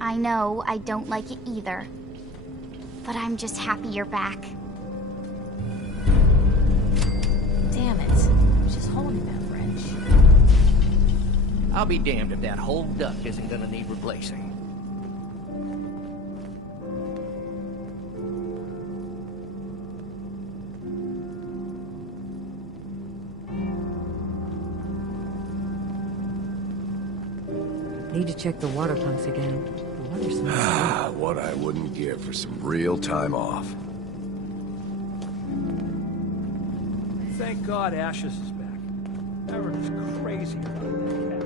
I know I don't like it either. But I'm just happy you're back. Damn it. She's holding that wrench. I'll be damned if that whole duct isn't gonna need replacing. Need to check the water pumps again. The water smells good. What I wouldn't give for some real time off. Thank God Ashes is back. Aaron is crazy about that cat.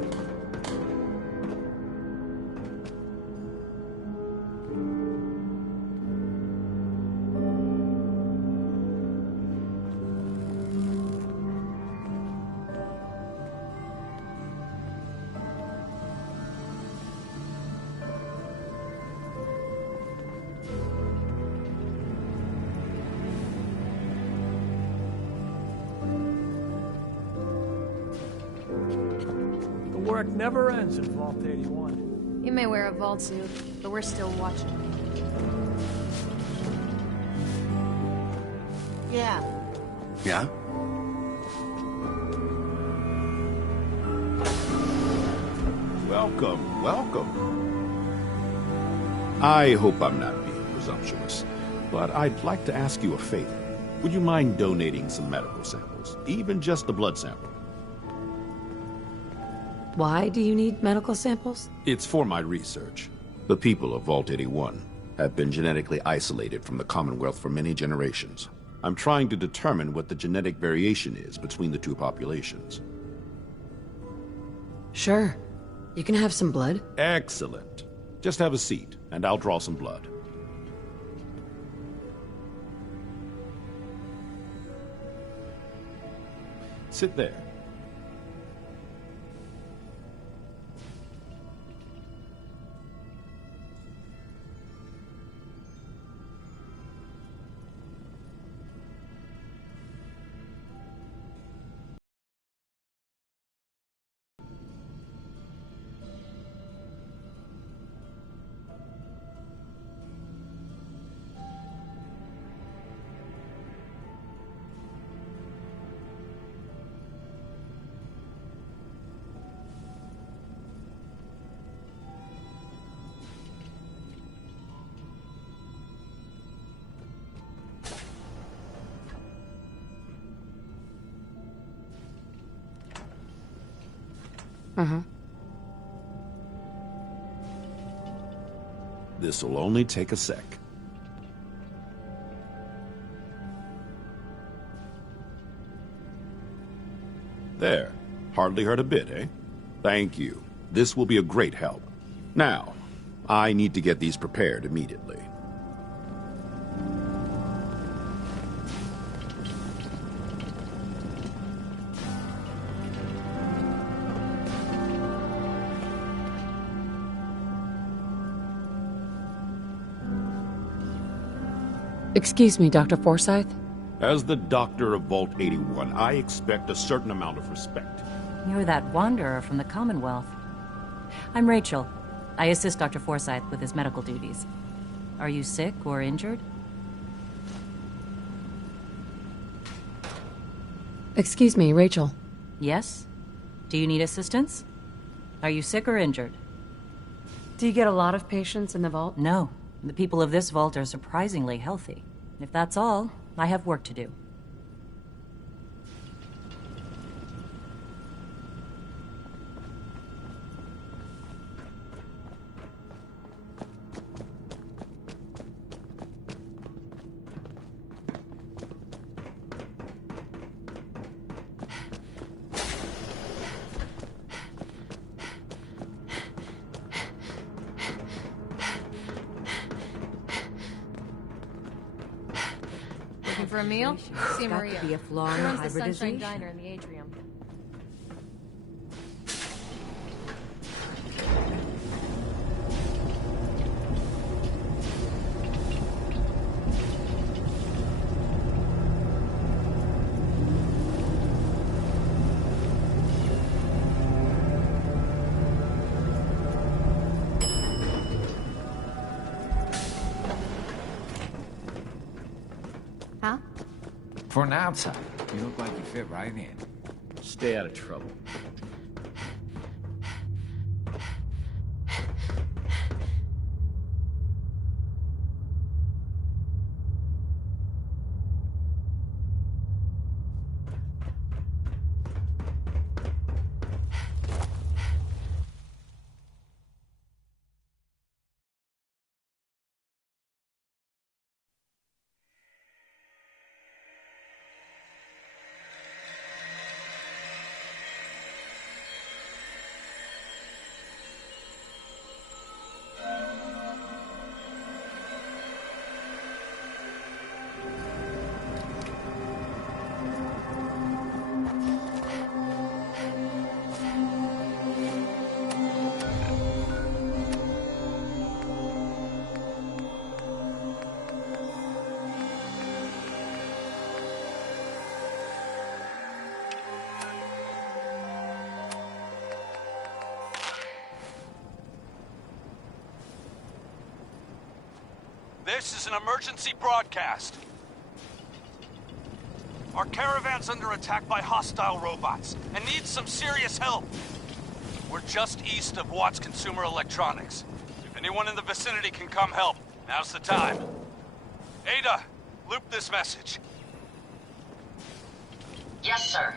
Work never ends in Vault 81. You may wear a vault suit, but we're still watching. Yeah. Yeah? Welcome, welcome. I hope I'm not being presumptuous, but I'd like to ask you a favor. Would you mind donating some medical samples, even just the blood sample? Why do you need medical samples? It's for my research. The people of Vault 81 have been genetically isolated from the Commonwealth for many generations. I'm trying to determine what the genetic variation is between the two populations. Sure. You can have some blood. Excellent. Just have a seat, and I'll draw some blood. Sit there. This'll only take a sec. There. Hardly hurt a bit, eh? Thank you. This will be a great help. Now, I need to get these prepared immediately. Excuse me, Dr. Forsyth? As the doctor of Vault 81, I expect a certain amount of respect. You're that wanderer from the Commonwealth. I'm Rachel. I assist Dr. Forsyth with his medical duties. Are you sick or injured? Excuse me, Rachel. Yes? Do you need assistance? Are you sick or injured? Do you get a lot of patients in the vault? No. The people of this vault are surprisingly healthy. If that's all, I have work to do. Looking for a meal? See Got Maria. to be a flaw in She the runs the Sunshine hybridization. Diner in the atrium. Huh? For an outsider, you look like you fit right in. Stay out of trouble. This is an emergency broadcast. Our caravan's under attack by hostile robots and needs some serious help. We're just east of Watts Consumer Electronics. If anyone in the vicinity can come help, now's the time. Ada, loop this message. Yes, sir.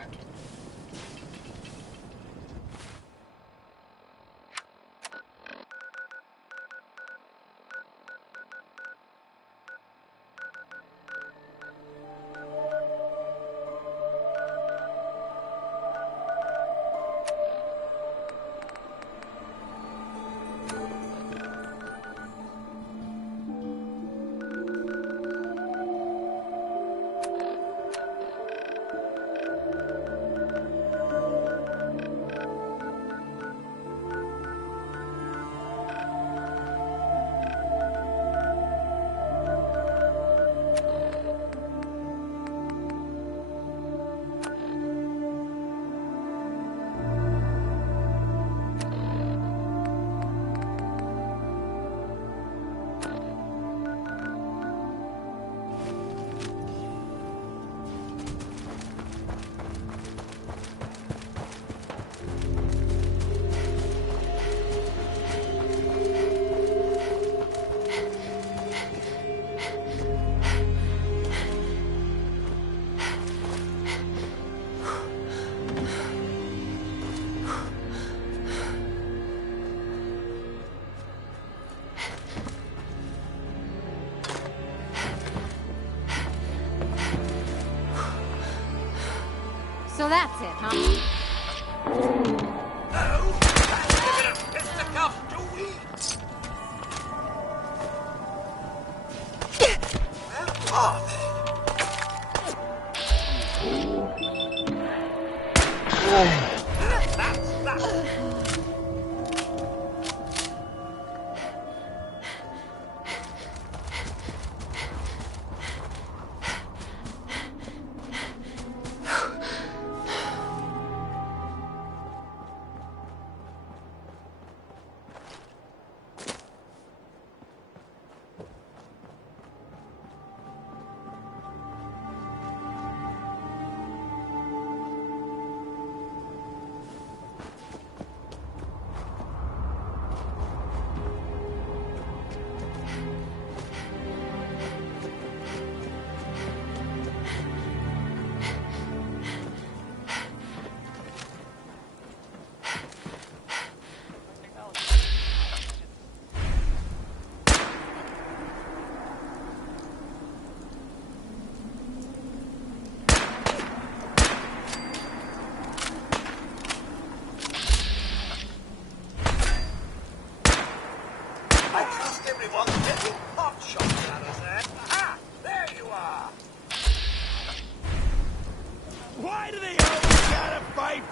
So that's it, huh?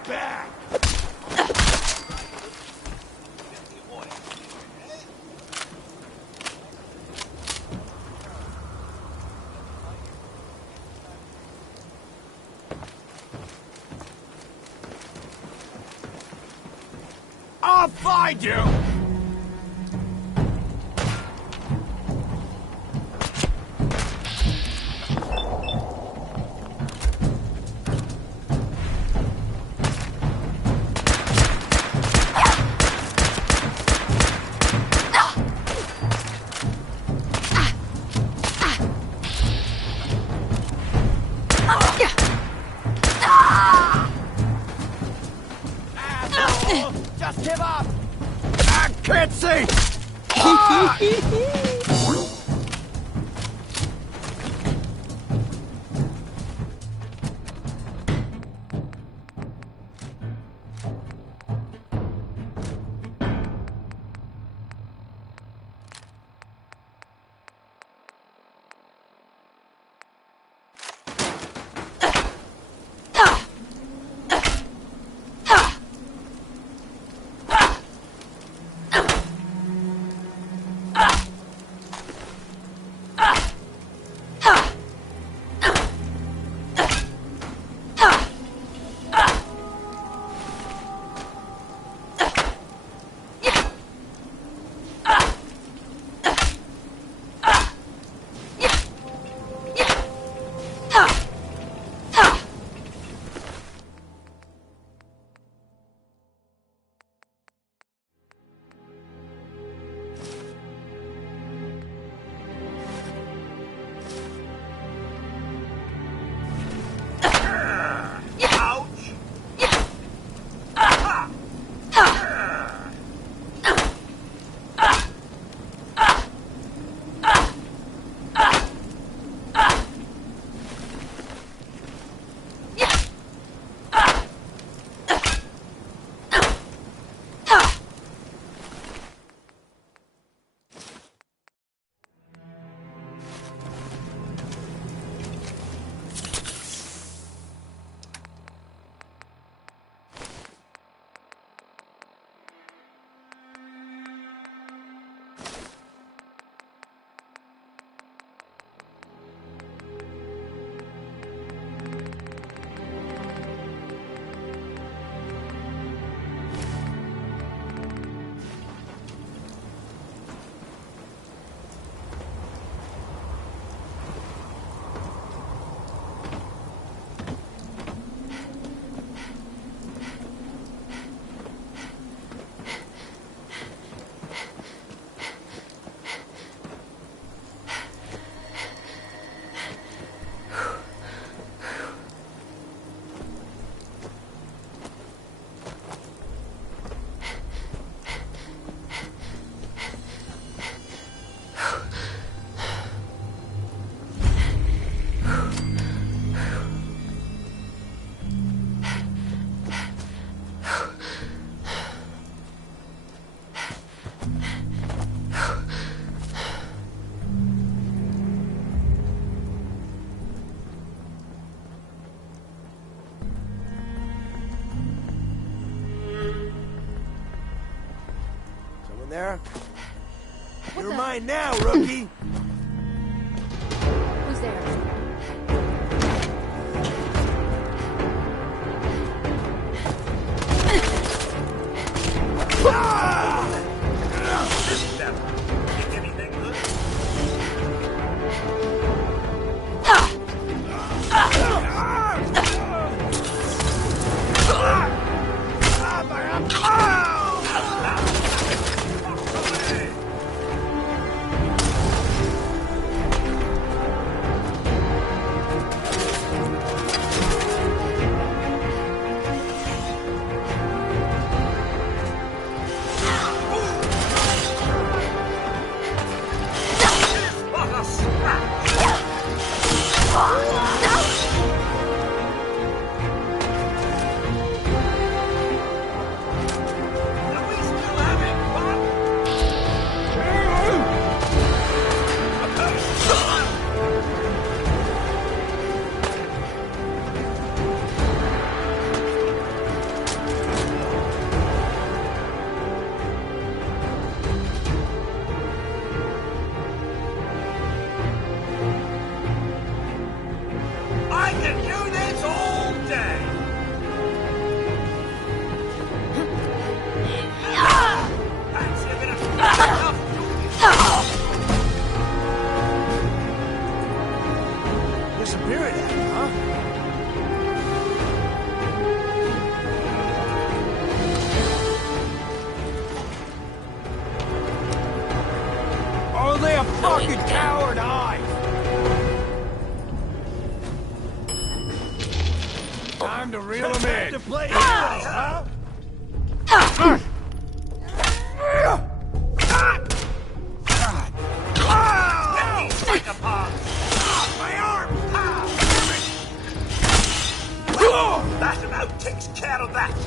back! I'll find you! Just give up! I can't see! There? You're mine now, rookie! Who's there? Only a fucking coward hides! Time to reel him in. To play hero, huh? My arm! That about takes care of that.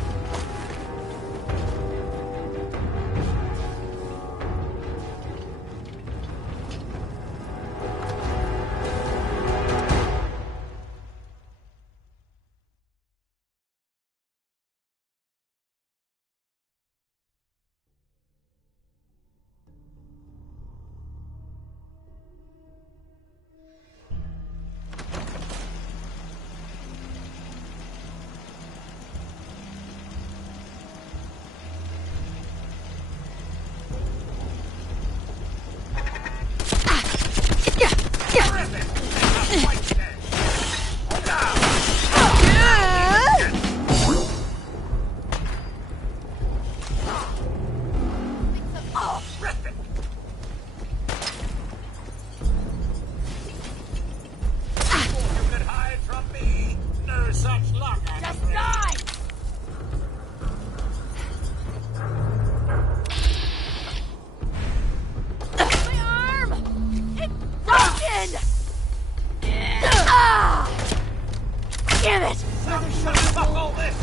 Damn it! Fuck all this!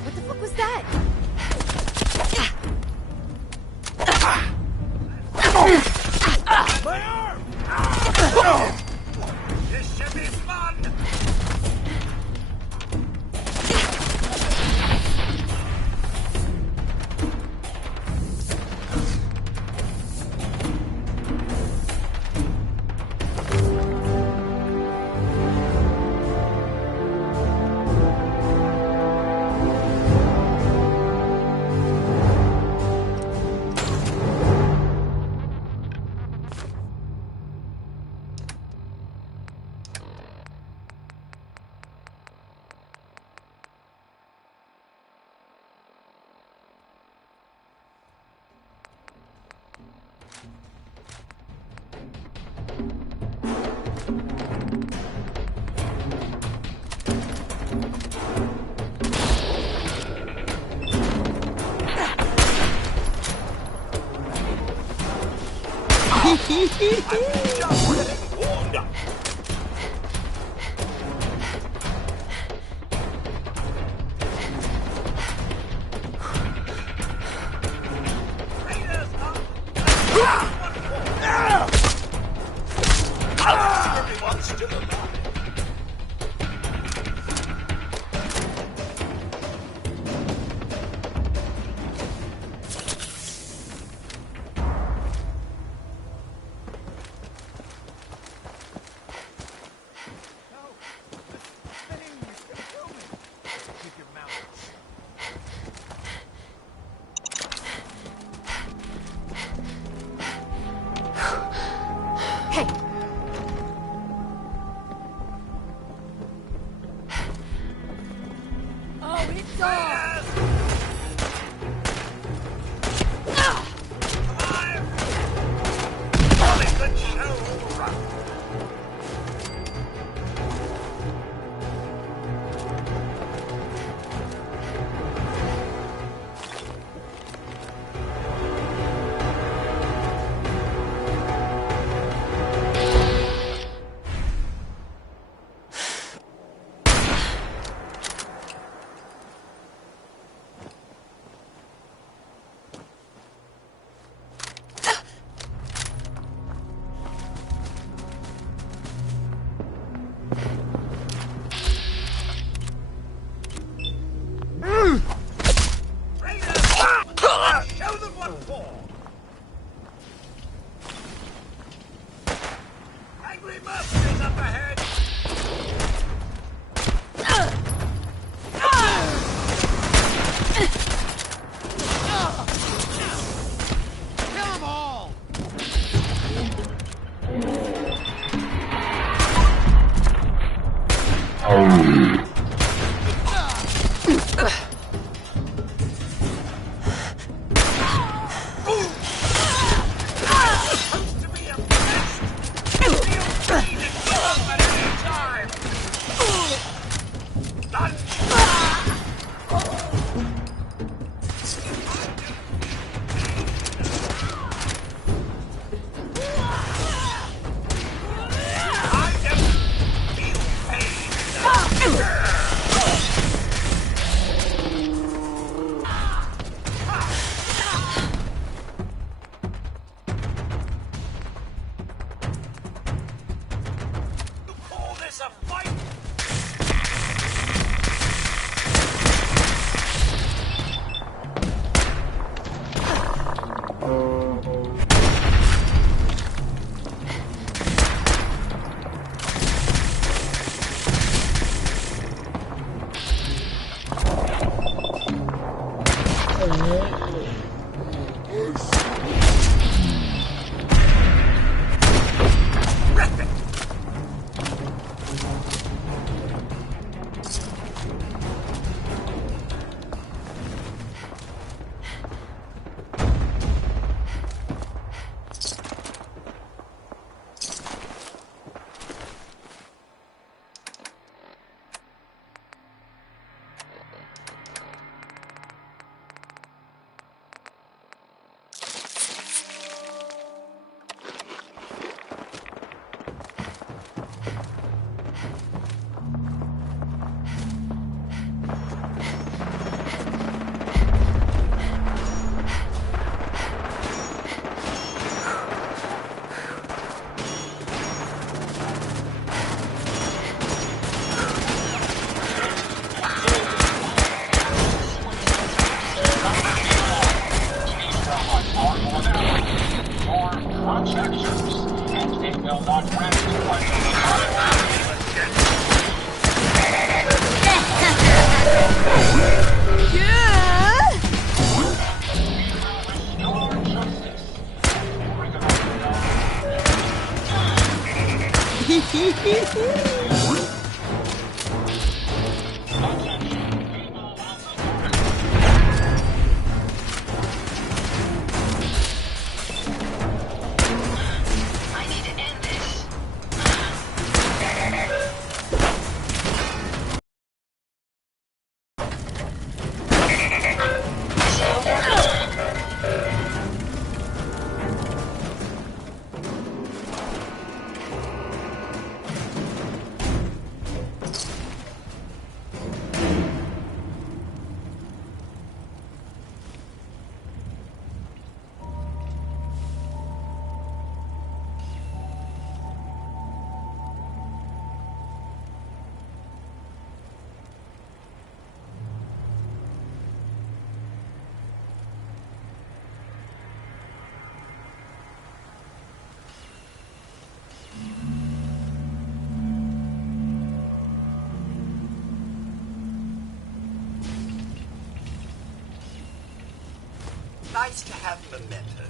What the fuck was that? My arm! This should be fun! Masters up ahead! Kill them all! Nice to have mementos.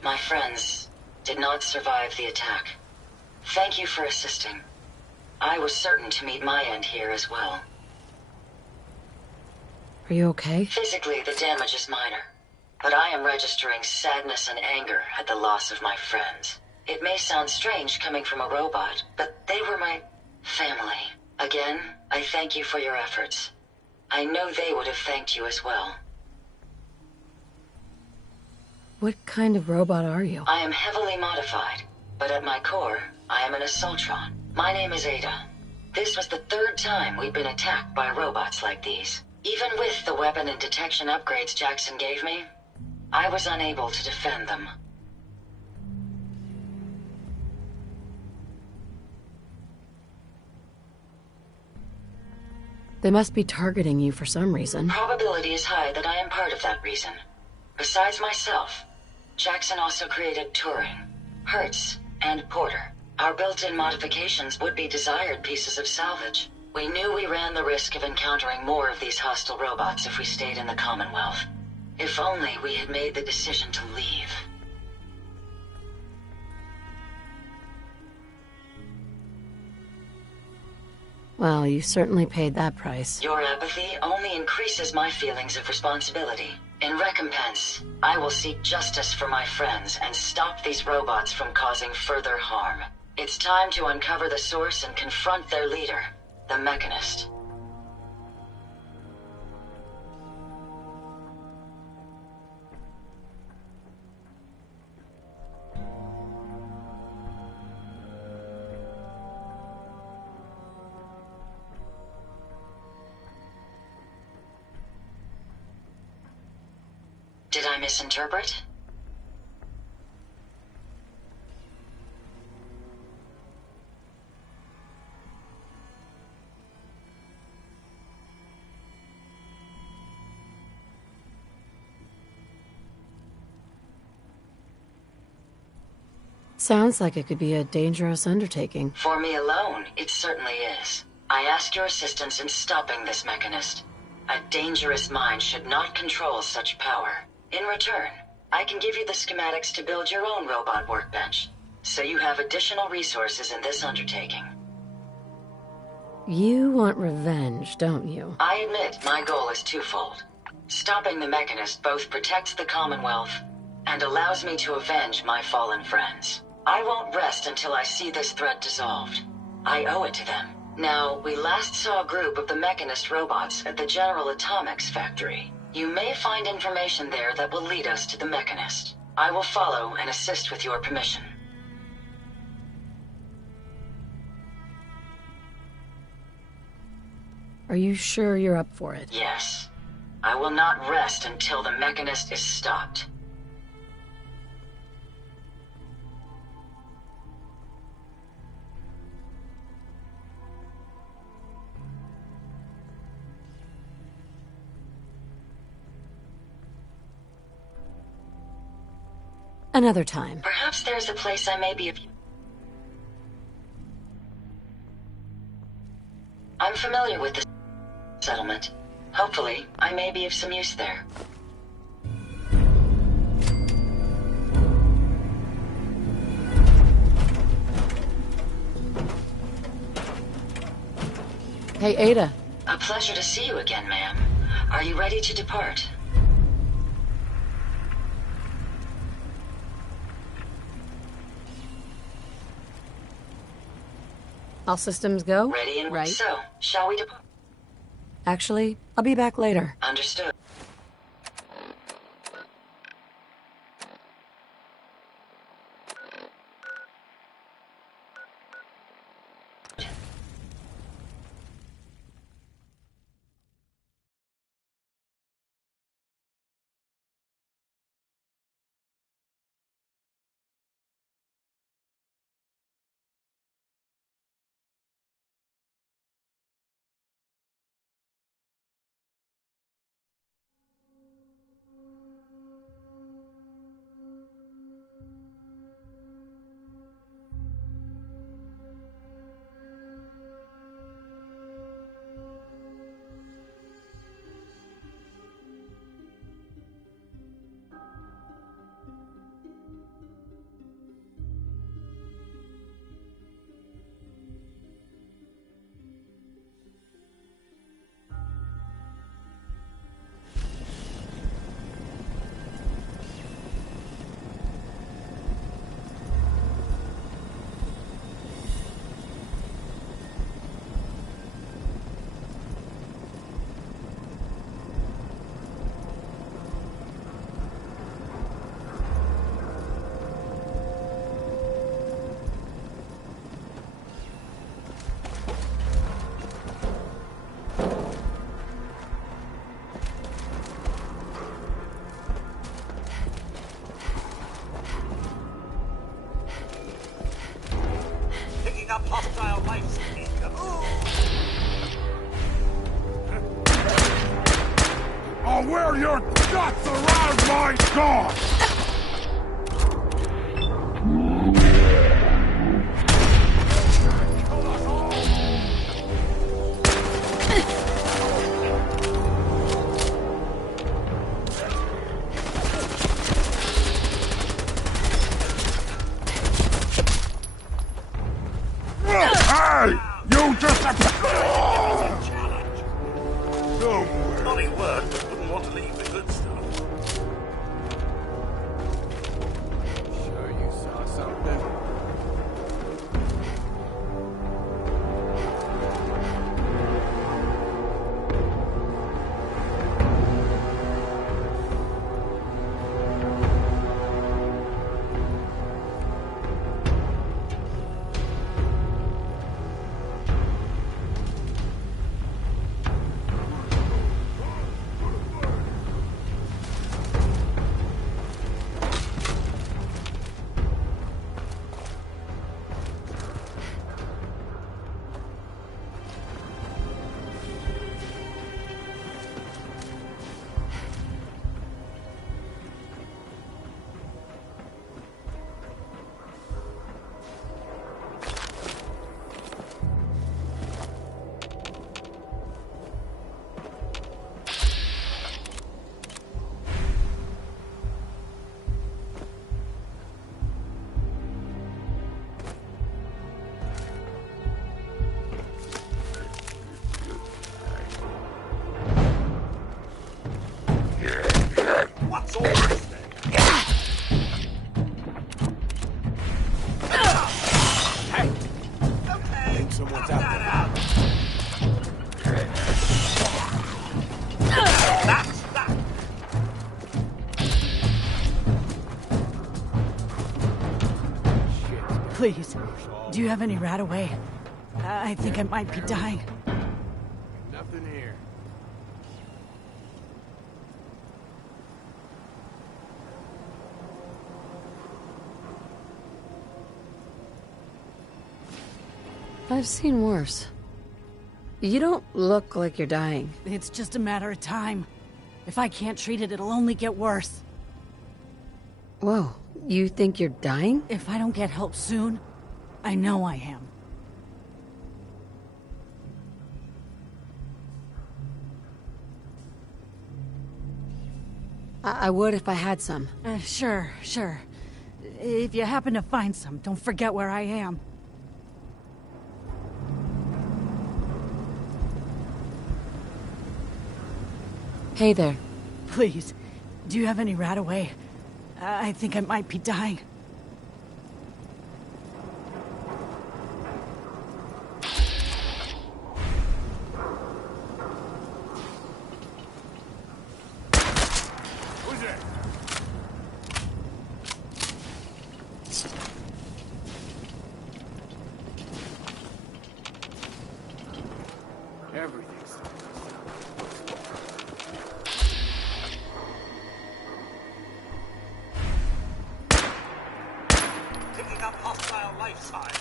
My friends did not survive the attack. Thank you for assisting. I was certain to meet my end here as well. Are you okay? Physically, the damage is minor, but I am registering sadness and anger at the loss of my friends. It may sound strange coming from a robot, but they were my family. Again, I thank you for your efforts. I know they would have thanked you as well. What kind of robot are you? I am heavily modified, but at my core, I am an Assaultron. My name is Ada. This was the third time we've been attacked by robots like these. Even with the weapon and detection upgrades Jackson gave me, I was unable to defend them. They must be targeting you for some reason. Probability is high that I am part of that reason. Besides myself, Jackson also created Turing, Hertz, and Porter. Our built-in modifications would be desired pieces of salvage. We knew we ran the risk of encountering more of these hostile robots if we stayed in the Commonwealth. If only we had made the decision to leave. Well, you certainly paid that price. Your apathy only increases my feelings of responsibility. In recompense, I will seek justice for my friends and stop these robots from causing further harm. It's time to uncover the source and confront their leader, the Mechanist. Did I misinterpret? Sounds like it could be a dangerous undertaking. For me alone, it certainly is. I ask your assistance in stopping this Mechanist. A dangerous mind should not control such power. In return, I can give you the schematics to build your own robot workbench, so you have additional resources in this undertaking. You want revenge, don't you? I admit my goal is twofold. Stopping the Mechanist both protects the Commonwealth and allows me to avenge my fallen friends. I won't rest until I see this threat dissolved. I owe it to them. Now, we last saw a group of the Mechanist robots at the General Atomics factory. You may find information there that will lead us to the Mechanist. I will follow and assist with your permission. Are you sure you're up for it? Yes. I will not rest until the Mechanist is stopped. Another time. Perhaps there's a place I may be of... I'm familiar with the settlement. Hopefully, I may be of some use there. Hey, Ada. A pleasure to see you again, ma'am. Are you ready to depart? All systems go? Ready and right. So, shall we depart? Actually, I'll be back later. Understood. wear your guts around my dog! Hey! You just... Funny word, but wouldn't want to leave the good stuff. Sure you saw something? What's all this then? Hey! I think someone's out there. That's that! Please, do you have any right away? I think I might be dying. Nothing here. I've seen worse. You don't look like you're dying. It's just a matter of time. If I can't treat it, it'll only get worse. Whoa, you think you're dying? If I don't get help soon, I know I am. I would if I had some. Sure. If you happen to find some, don't forget where I am. Hey there. Please, do you have any right away? I think I might be dying. Who's there? Everything's... Picking up hostile life signs.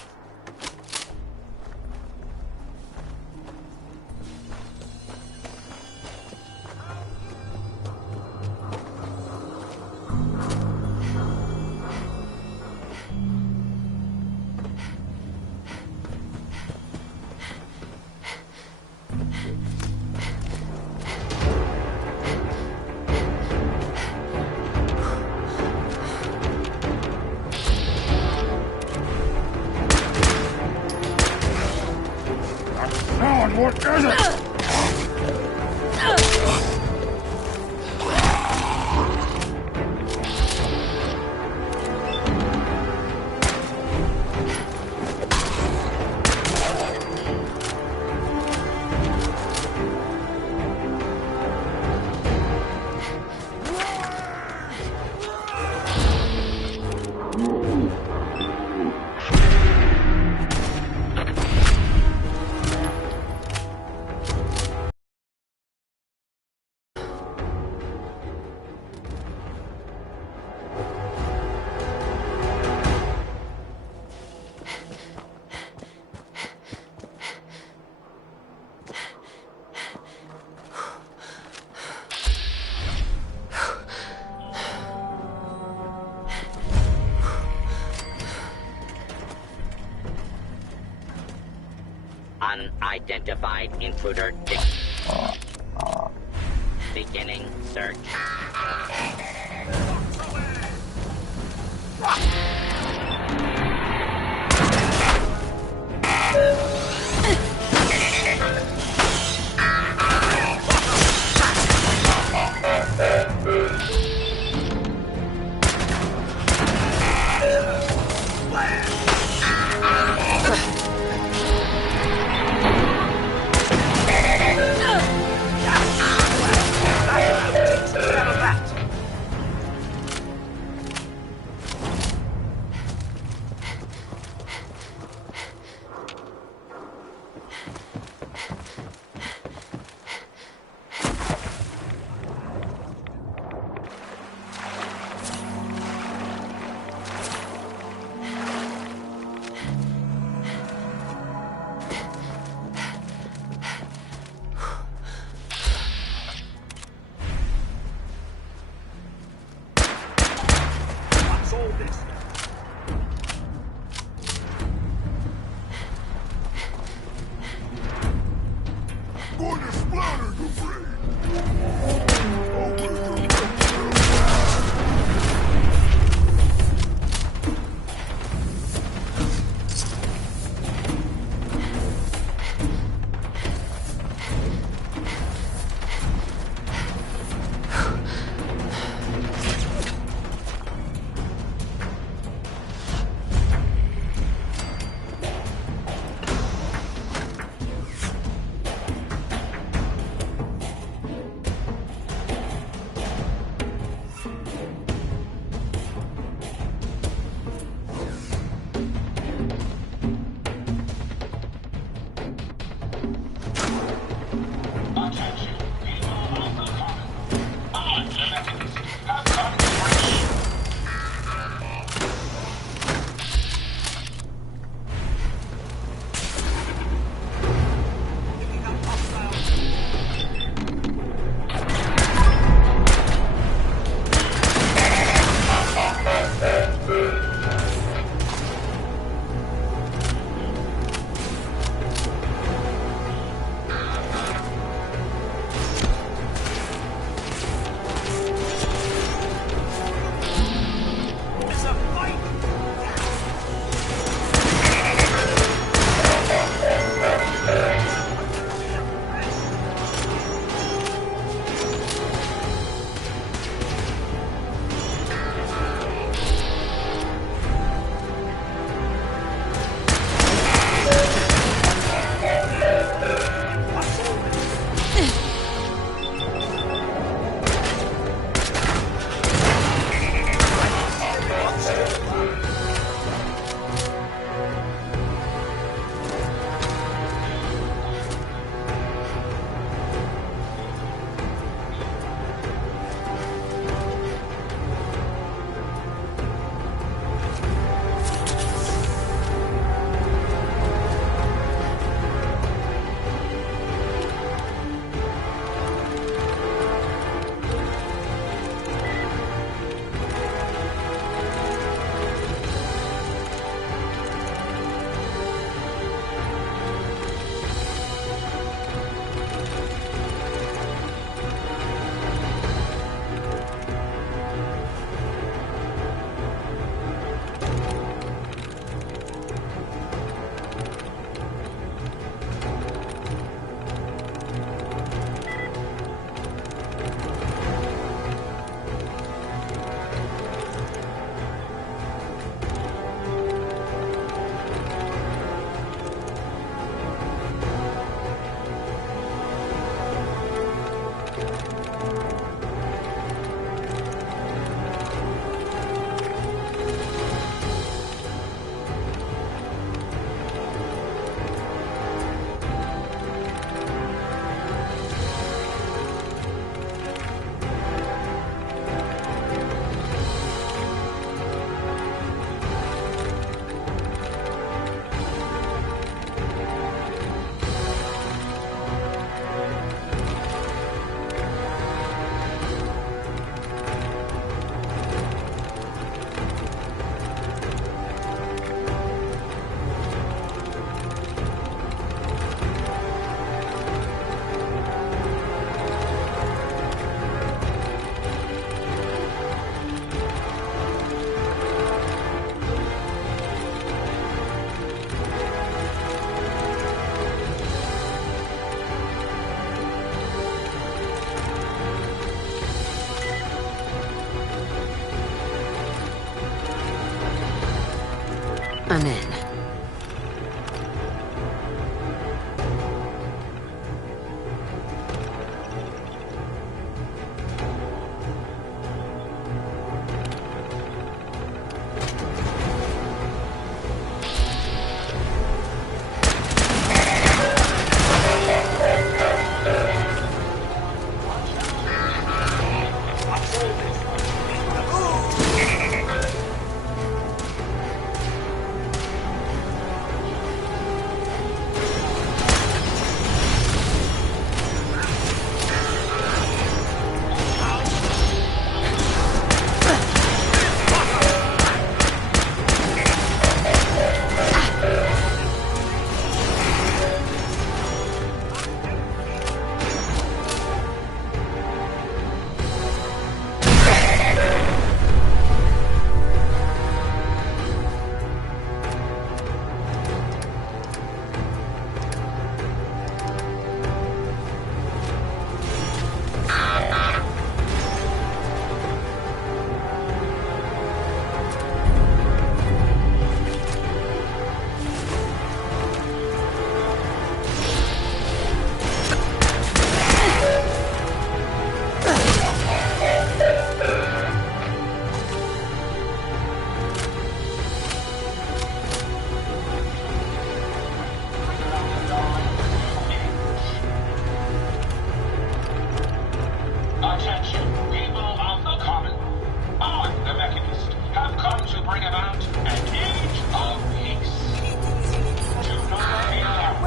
Sean, what is it? Unidentified intruder. Beginning search. I'm in. Attention, people of the Commonwealth. I, the Mechanist, have come to bring about an age of peace. Do not be alarmed.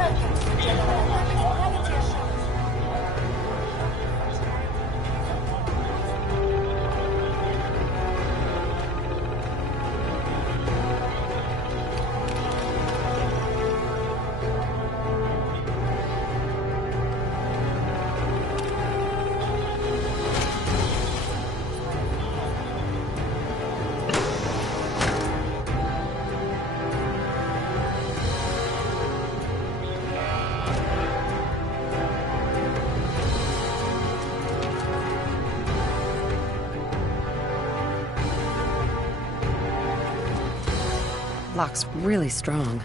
Lock's really strong.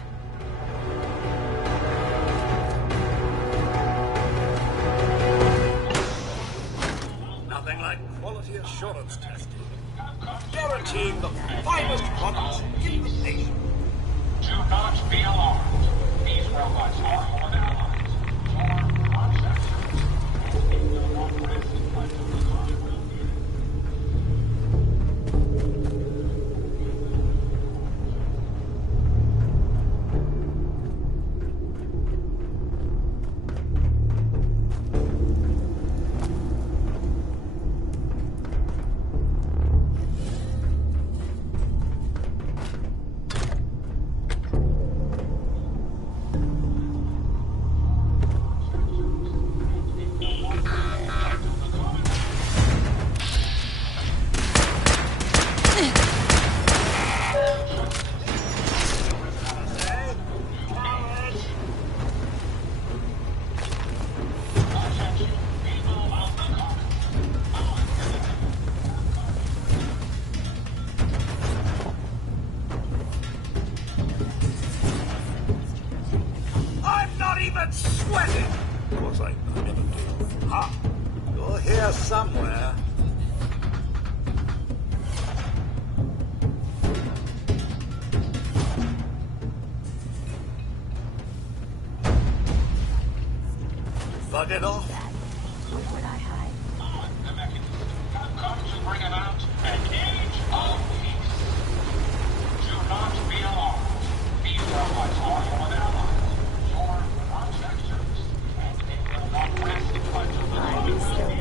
Nothing like quality assurance testing. Guaranteeing the finest products in the nation. Do not be alarmed. These robots are your allies. Your contractors. And they will not rest until the Commonwealth. I'm not even sweating! Of course I never do. Ha! You're here somewhere. Bug it off. The Mechanists have come to bring about an age of peace. Do not be alarmed. These robots are your allies. Your contractors. And they will not rest until the Commonwealth.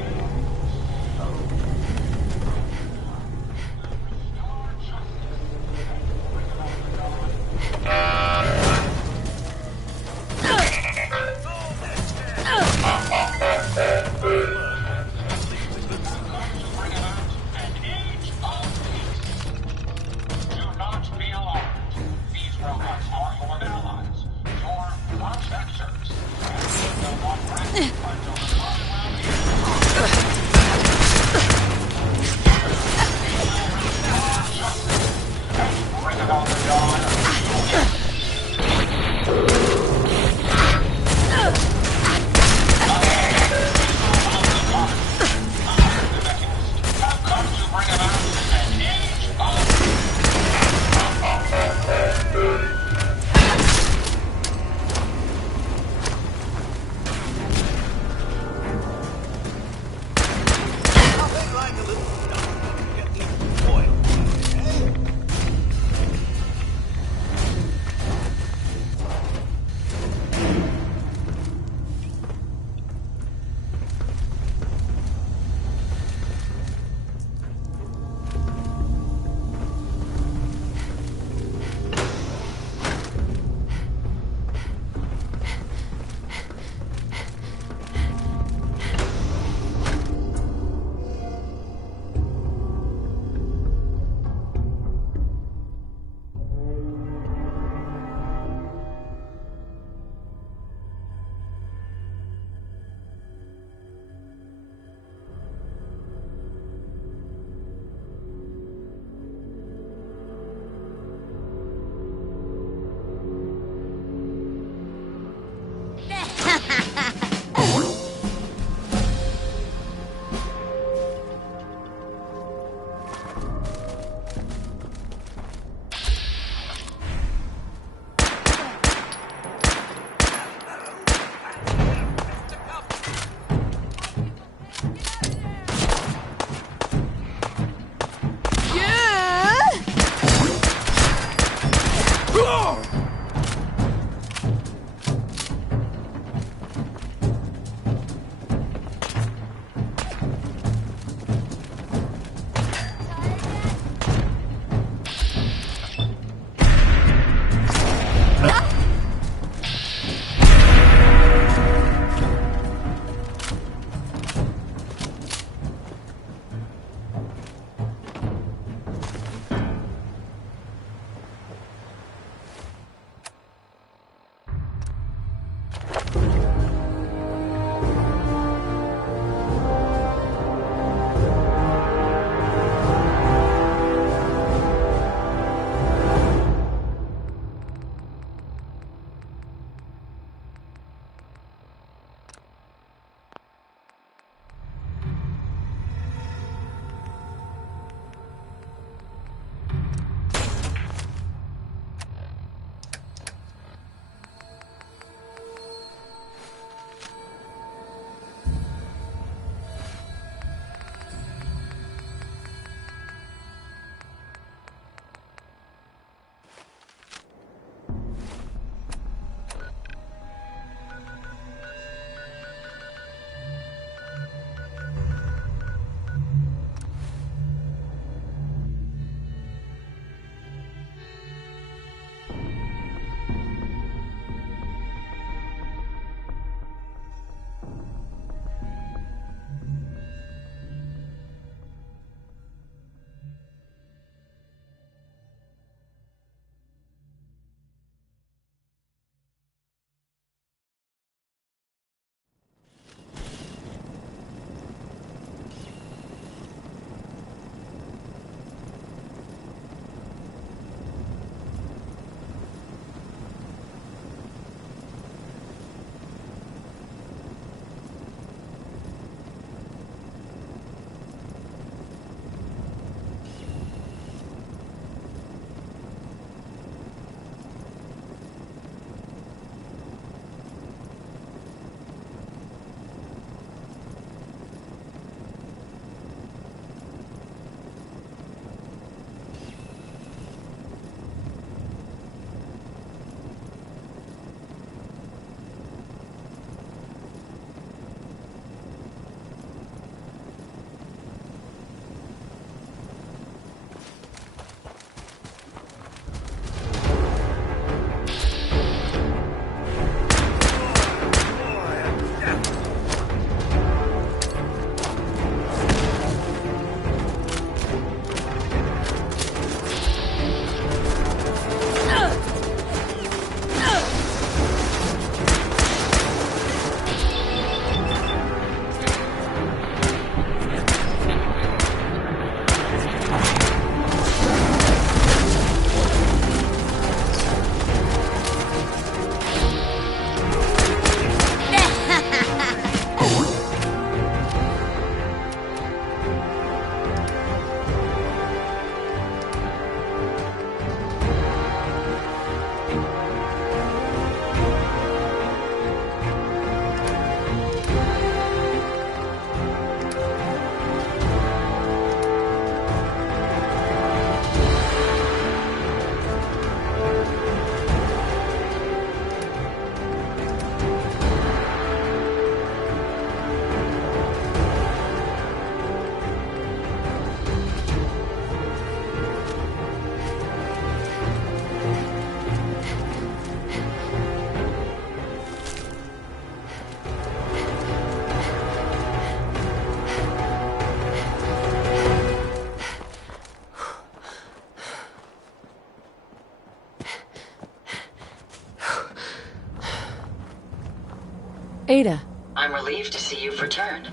Ada. I'm relieved to see you've returned.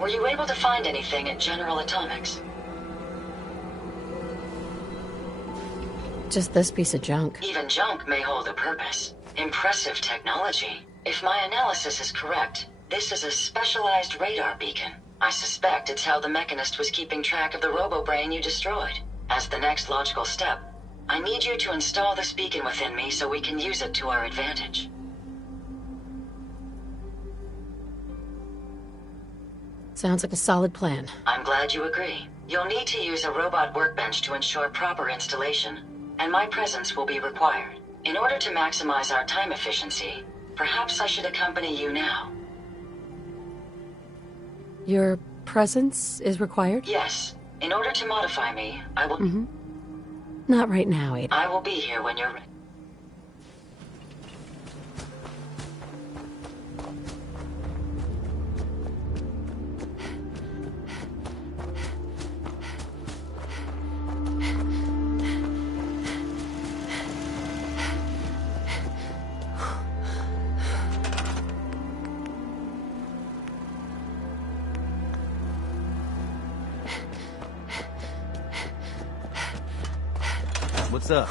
Were you able to find anything at General Atomics? Just this piece of junk. Even junk may hold a purpose. Impressive technology. If my analysis is correct, this is a specialized radar beacon. I suspect it's how the Mechanist was keeping track of the robo-brain you destroyed. As the next logical step, I need you to install this beacon within me so we can use it to our advantage. Sounds like a solid plan. I'm glad you agree. You'll need to use a robot workbench to ensure proper installation, and my presence will be required. In order to maximize our time efficiency, perhaps I should accompany you now. Your presence is required? Yes. In order to modify me, I will... Not right now, Ada. I will be here when you're ready. What's up?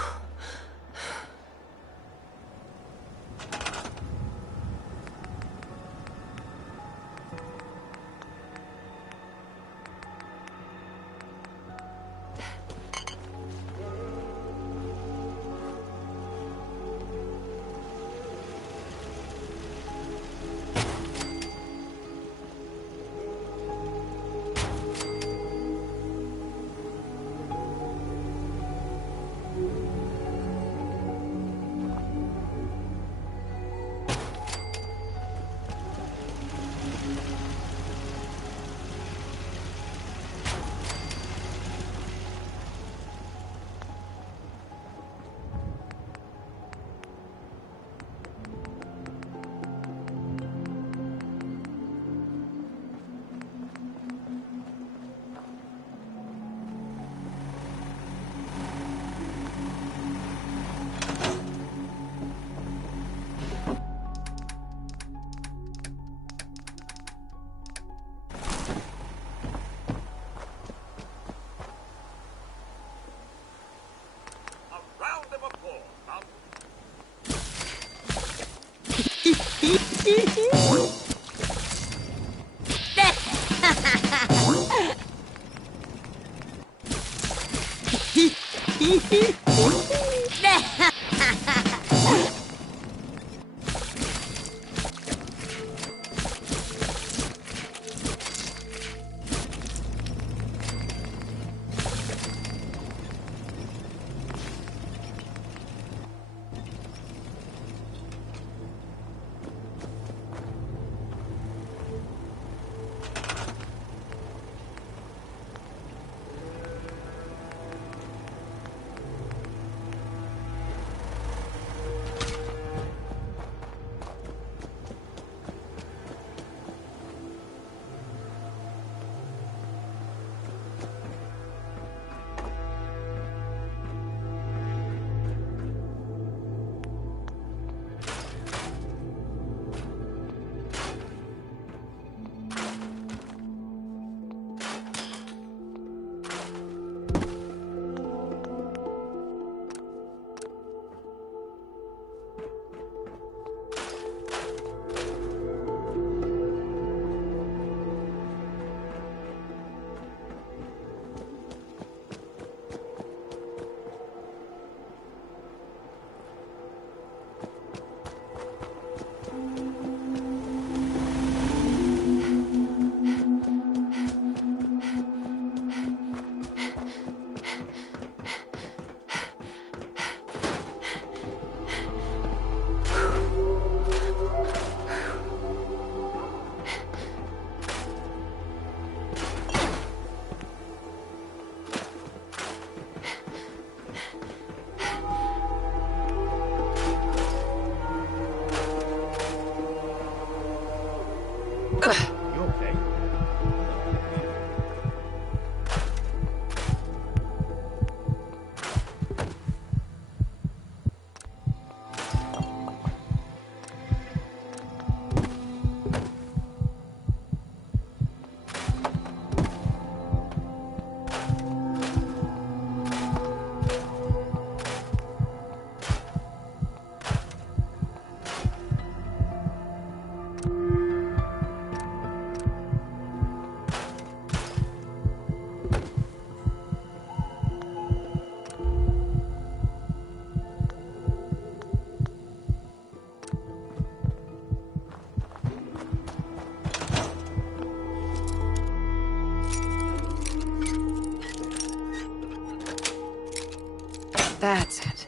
That's it.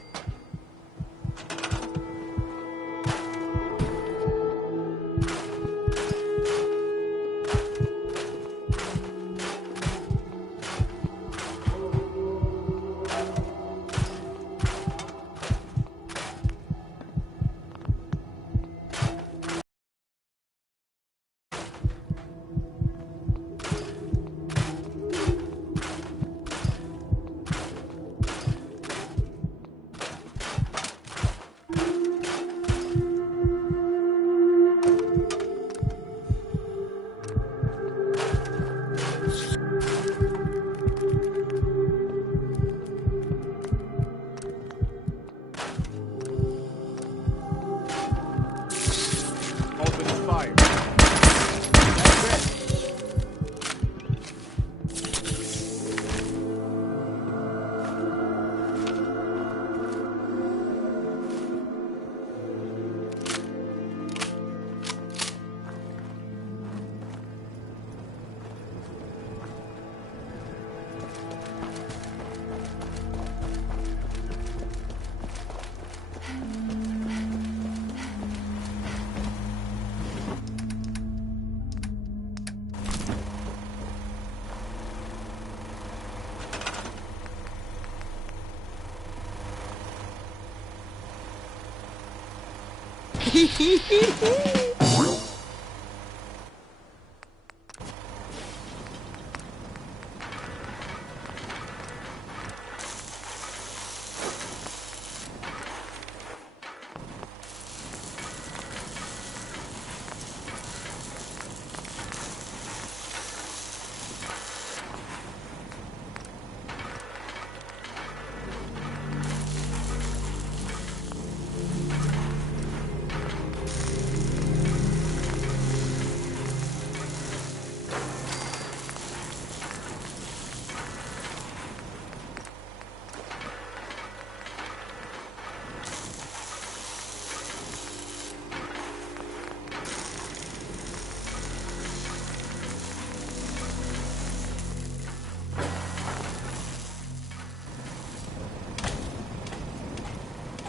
Open fire.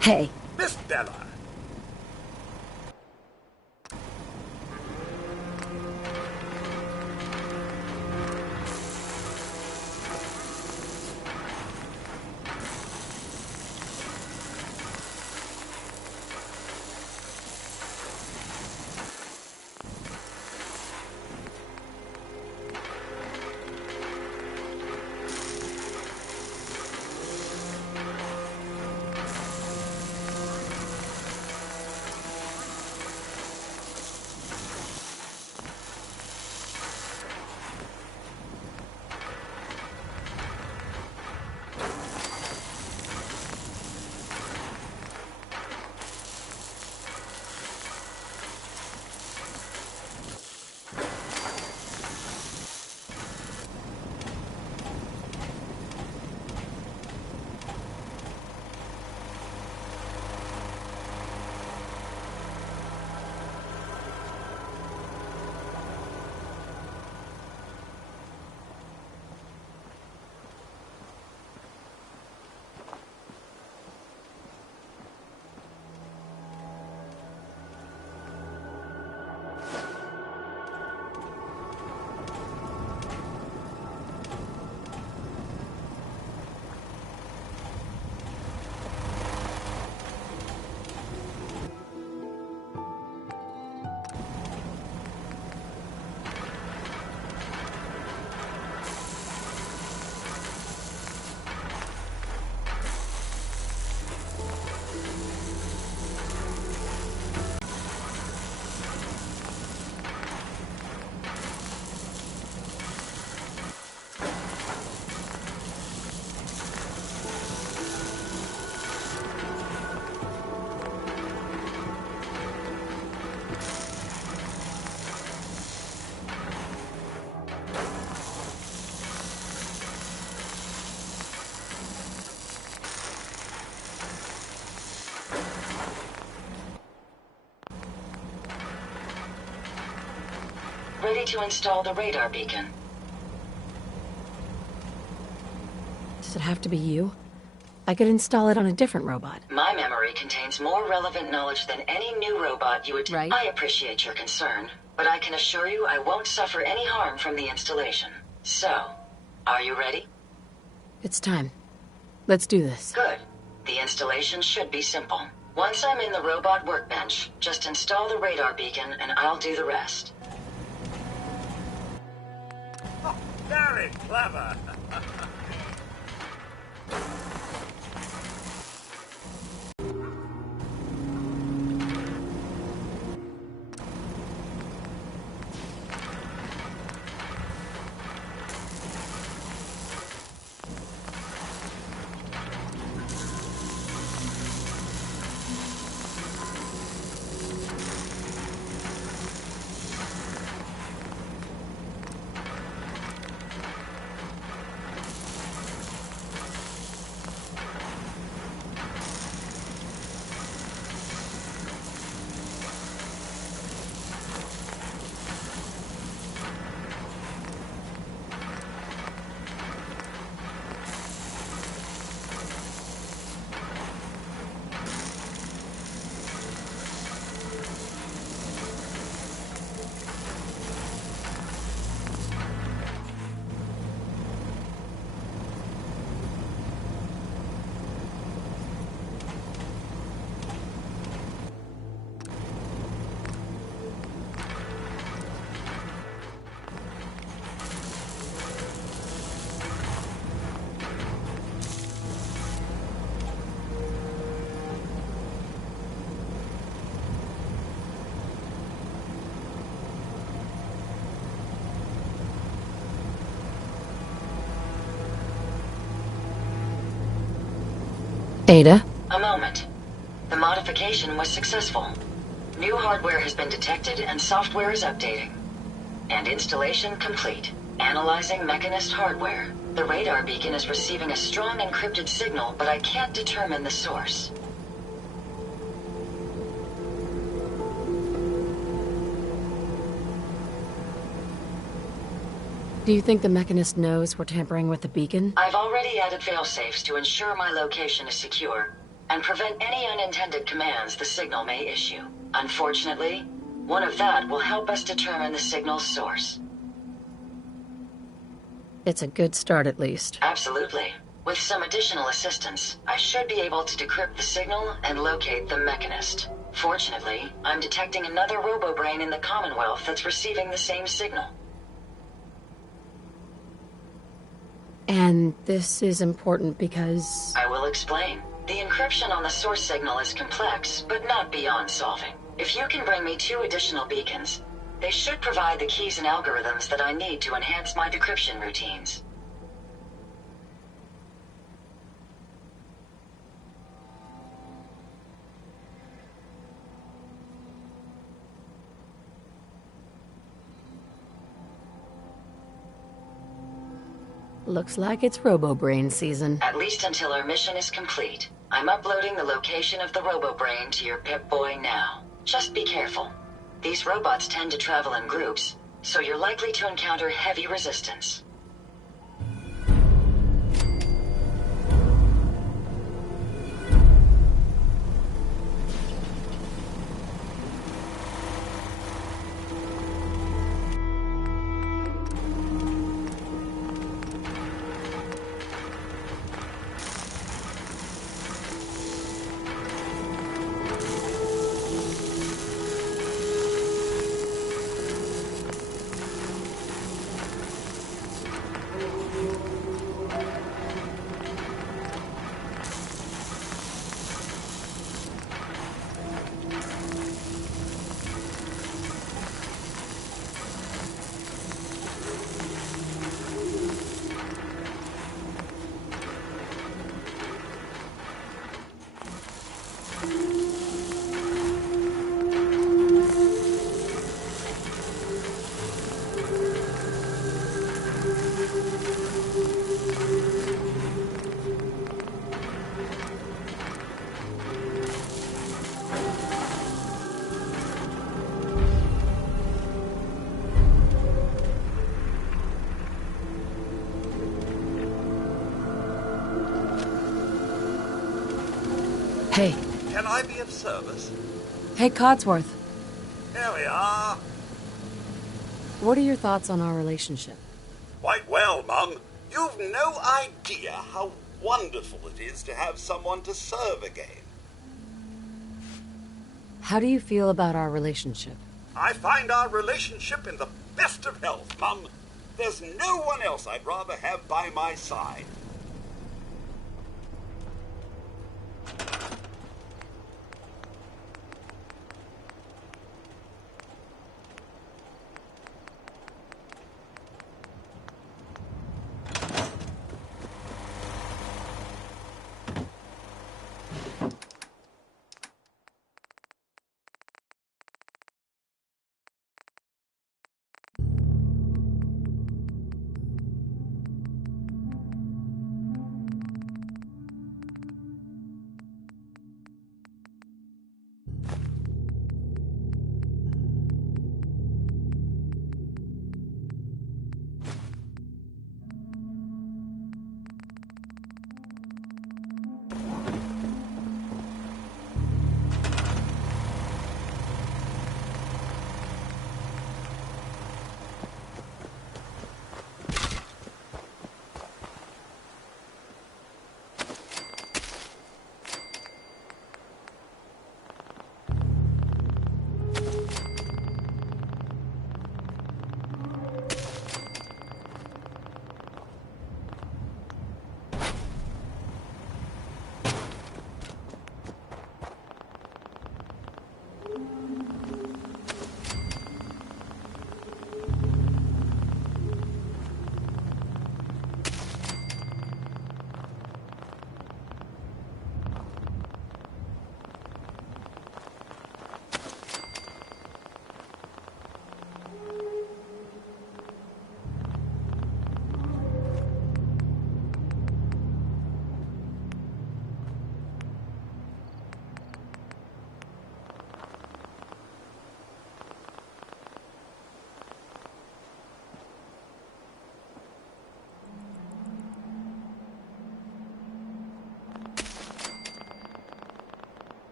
Hey. Miss Bella. Ready to install the radar beacon. Does it have to be you? I could install it on a different robot. My memory contains more relevant knowledge than any new robot you would... Right. I appreciate your concern, but I can assure you I won't suffer any harm from the installation. So, are you ready? It's time. Let's do this. Good. The installation should be simple. Once I'm in the robot workbench, just install the radar beacon and I'll do the rest. Very clever. Ada? A moment. The modification was successful. New hardware has been detected and software is updating. And installation complete. Analyzing Mechanist hardware. The radar beacon is receiving a strong encrypted signal, but I can't determine the source. Do you think the Mechanist knows we're tampering with the beacon? I've already added failsafes to ensure my location is secure, and prevent any unintended commands the signal may issue. Unfortunately, one of that will help us determine the signal's source. It's a good start, at least. Absolutely. With some additional assistance, I should be able to decrypt the signal and locate the Mechanist. Fortunately, I'm detecting another robo-brain in the Commonwealth that's receiving the same signal. And this is important because... I will explain. The encryption on the source signal is complex, but not beyond solving. If you can bring me 2 additional beacons, they should provide the keys and algorithms that I need to enhance my decryption routines. Looks like it's Robo-Brain season. At least until our mission is complete. I'm uploading the location of the Robo-Brain to your Pip-Boy now. Just be careful. These robots tend to travel in groups, so you're likely to encounter heavy resistance. Hey. Can I be of service? Hey, Codsworth. Here we are. What are your thoughts on our relationship? Quite well, Mum. You've no idea how wonderful it is to have someone to serve again. How do you feel about our relationship? I find our relationship in the best of health, Mum. There's no one else I'd rather have by my side.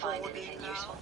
Find anything useful?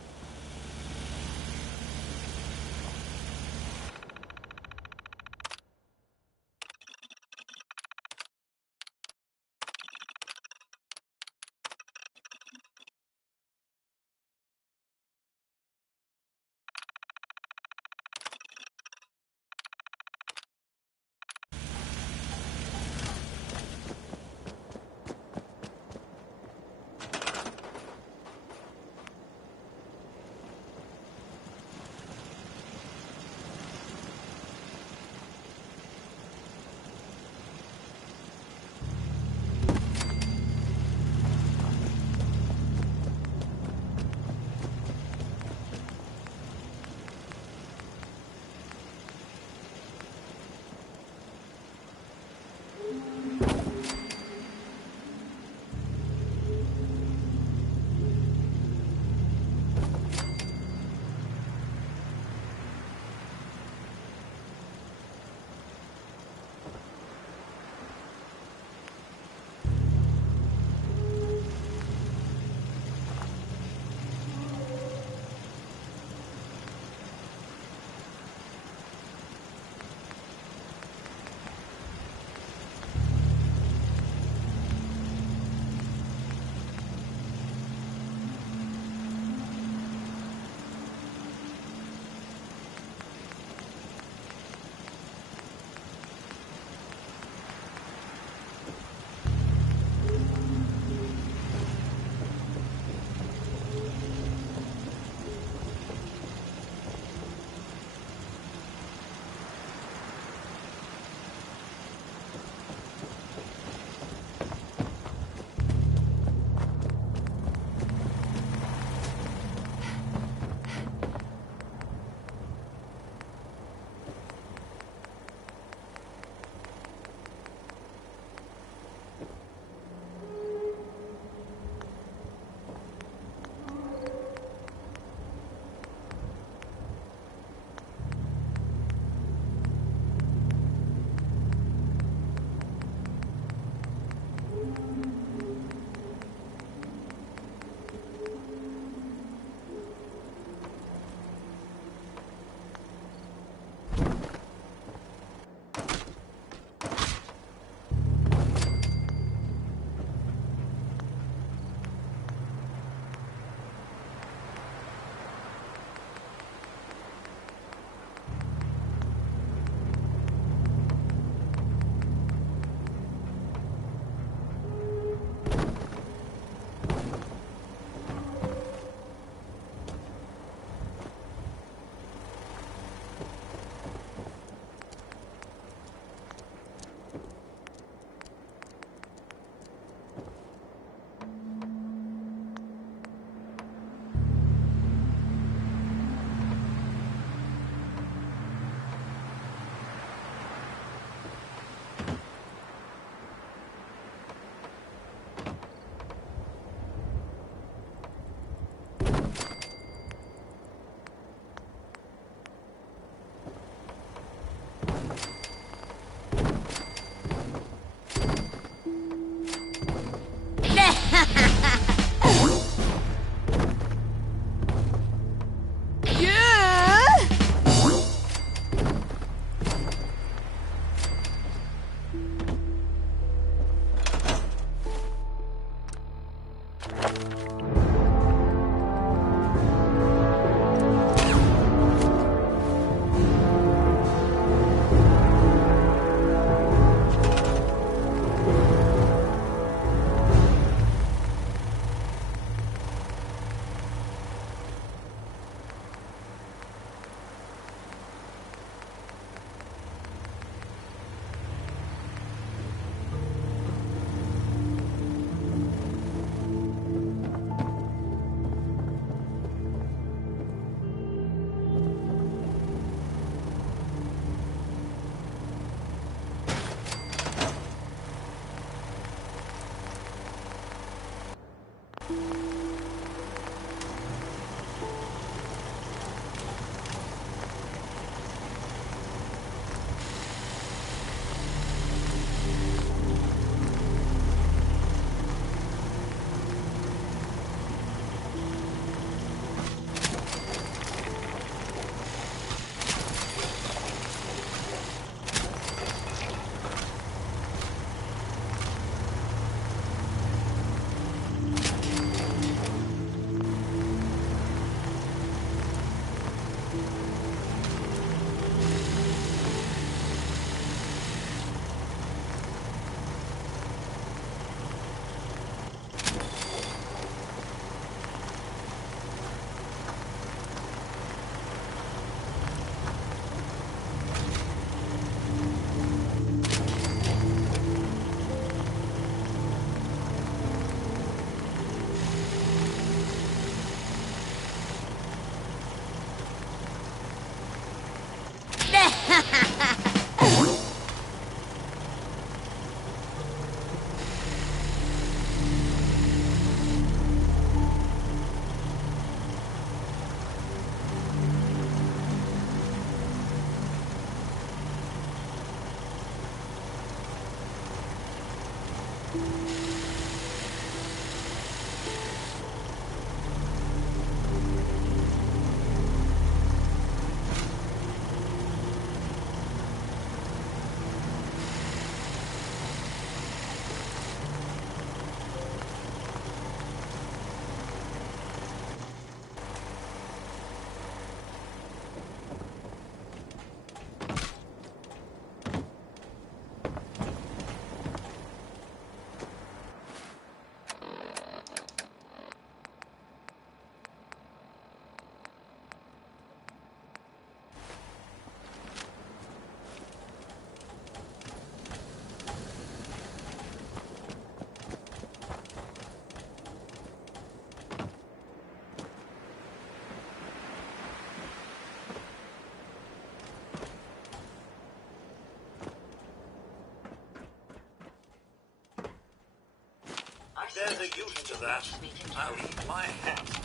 there's a use to that, I'll eat my hat.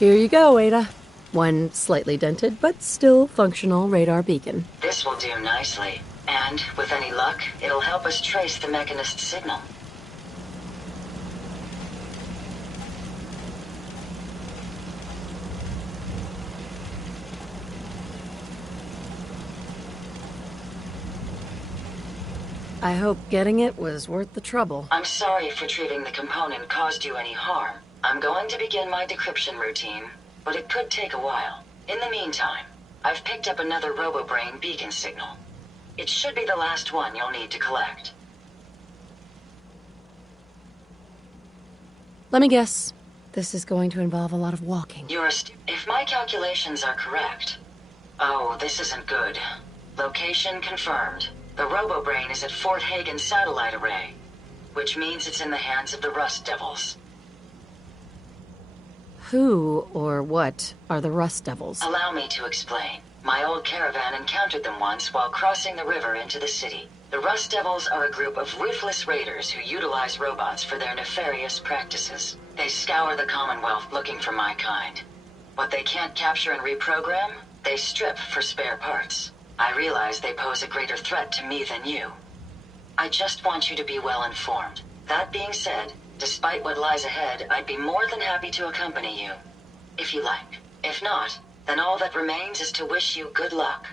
Here you go, Ada. One slightly dented, but still functional radar beacon. This will do nicely. And, with any luck, it'll help us trace the Mechanist's signal. I hope getting it was worth the trouble. I'm sorry if retrieving the component caused you any harm. I'm going to begin my decryption routine, but it could take a while. In the meantime, I've picked up another RoboBrain beacon signal. It should be the last one you'll need to collect. Let me guess. This is going to involve a lot of walking. If my calculations are correct... Oh, this isn't good. Location confirmed. The RoboBrain is at Fort Hagen Satellite Array, which means it's in the hands of the Rust Devils. Who or what are the Rust Devils? Allow me to explain. My old caravan encountered them once while crossing the river into the city. The Rust Devils are a group of ruthless raiders who utilize robots for their nefarious practices. They scour the Commonwealth looking for my kind. What they can't capture and reprogram, they strip for spare parts. I realize they pose a greater threat to me than you. I just want you to be well informed. That being said, despite what lies ahead, I'd be more than happy to accompany you, if you like. If not, then all that remains is to wish you good luck.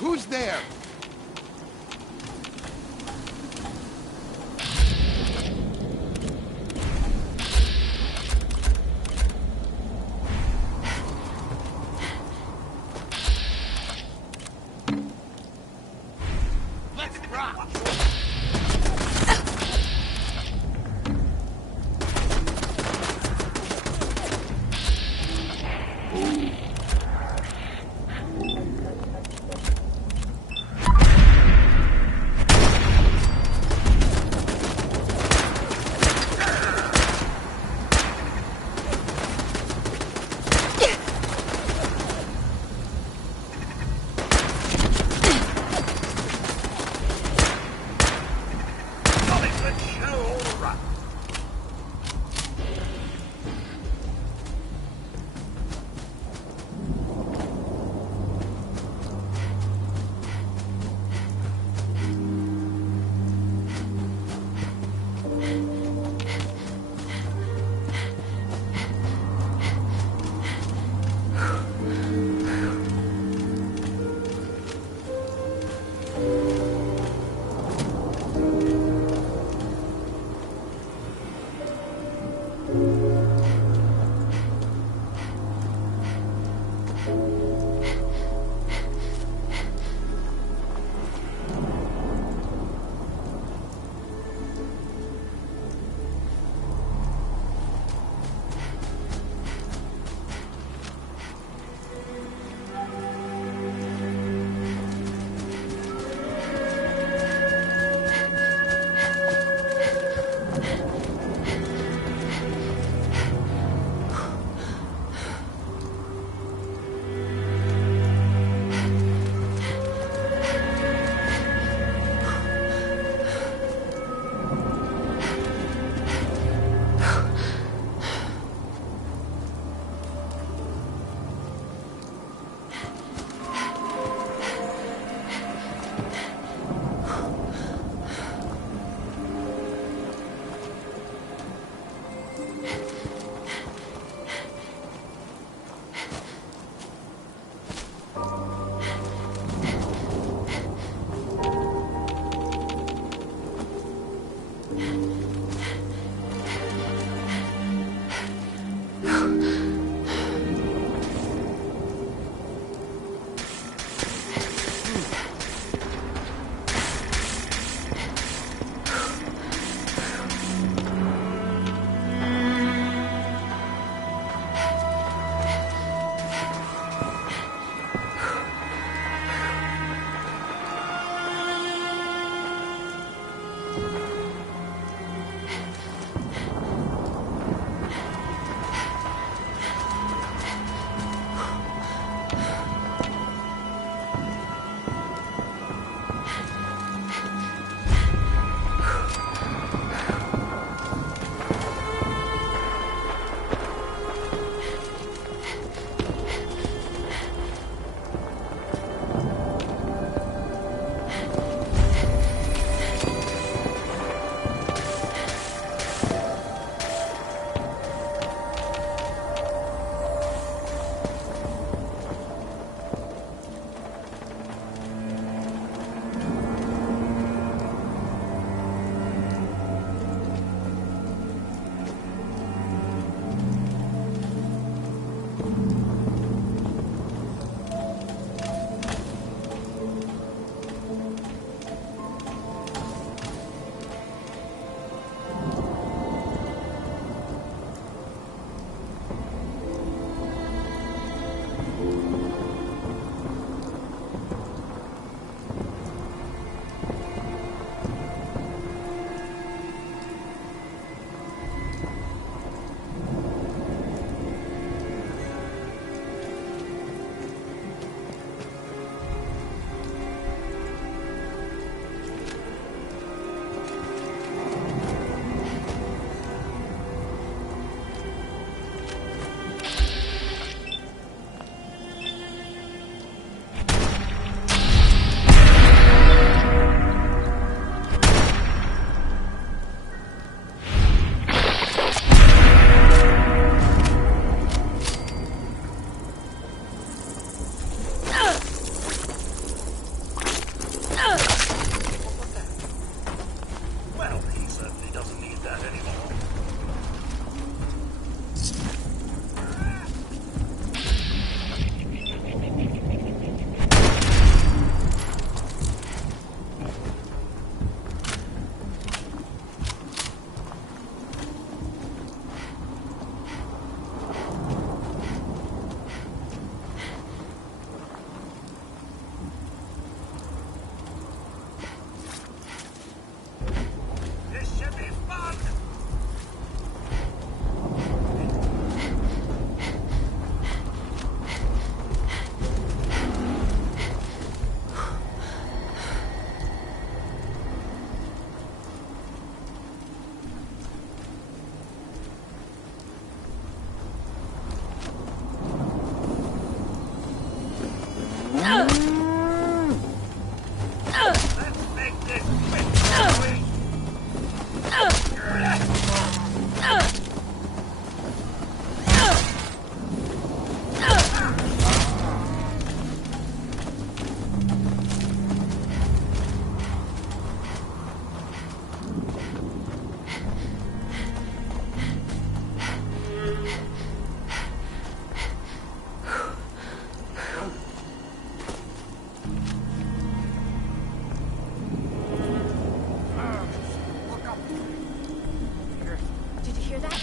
Who's there? Let's rock! make this quick, shall we? Did you hear that?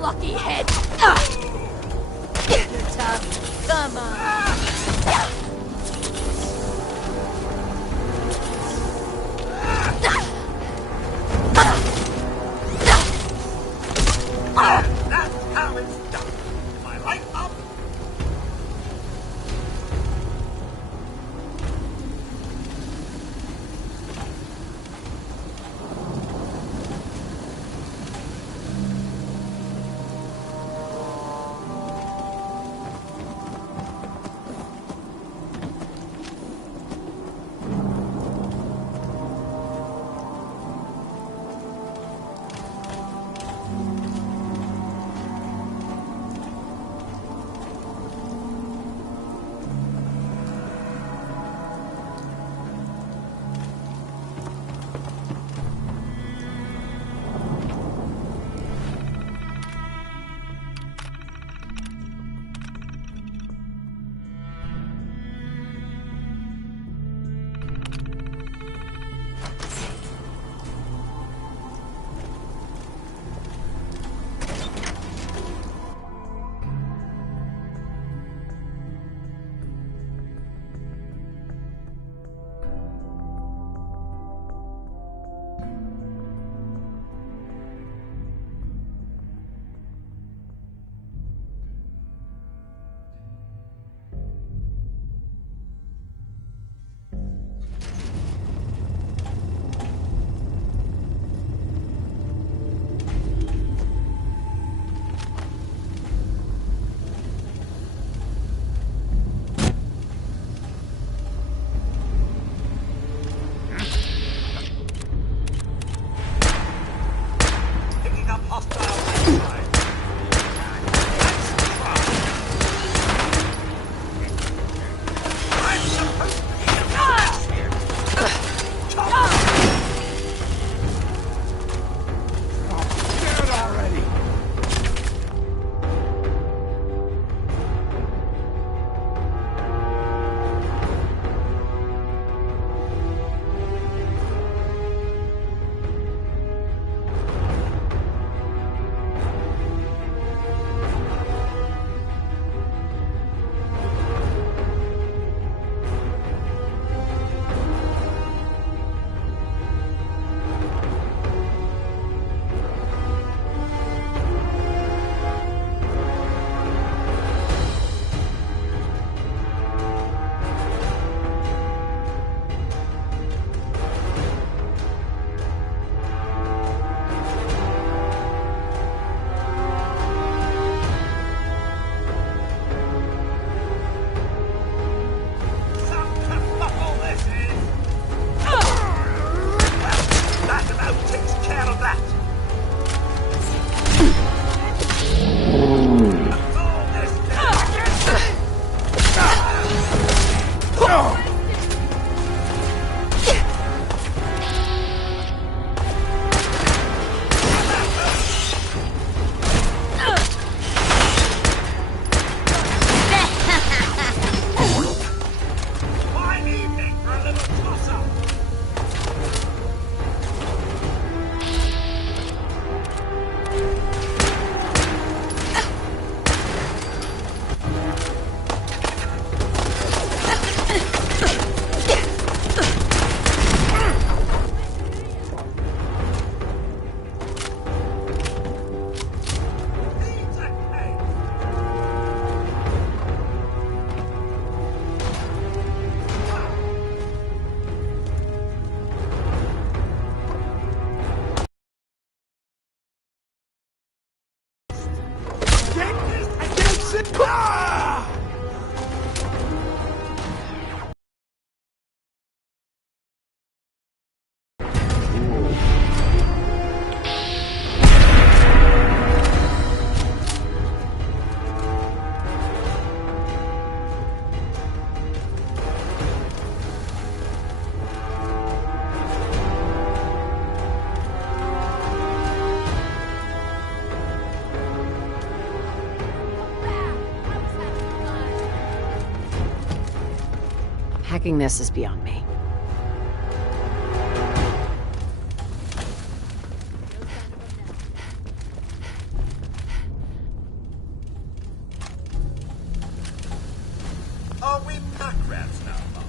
Lucky head. You're tough. Come on. That's how it's done. Am I right, Up? Hacking this is beyond me. Are we pack rats now, Mom?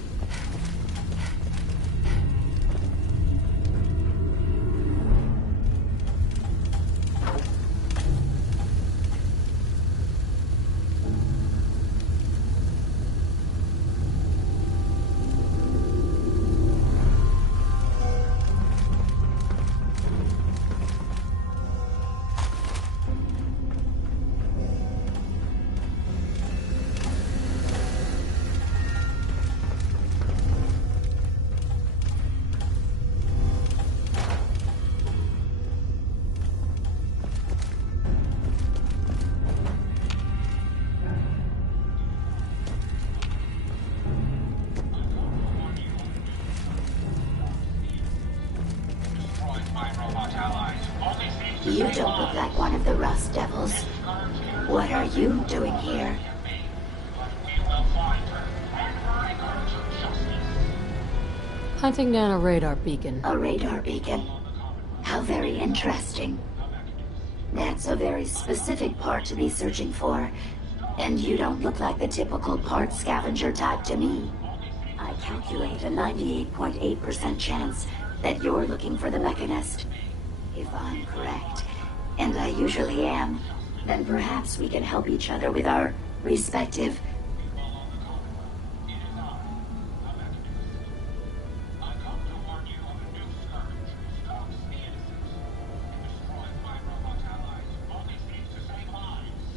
You don't look like one of the Rust Devils. What are you doing here? Hunting down a radar beacon. A radar beacon? How very interesting. That's a very specific part to be searching for. And you don't look like the typical part scavenger type to me. I calculate a 98.8% chance that you're looking for the Mechanist. If I'm correct, and I usually am, then perhaps we can help each other with our respective...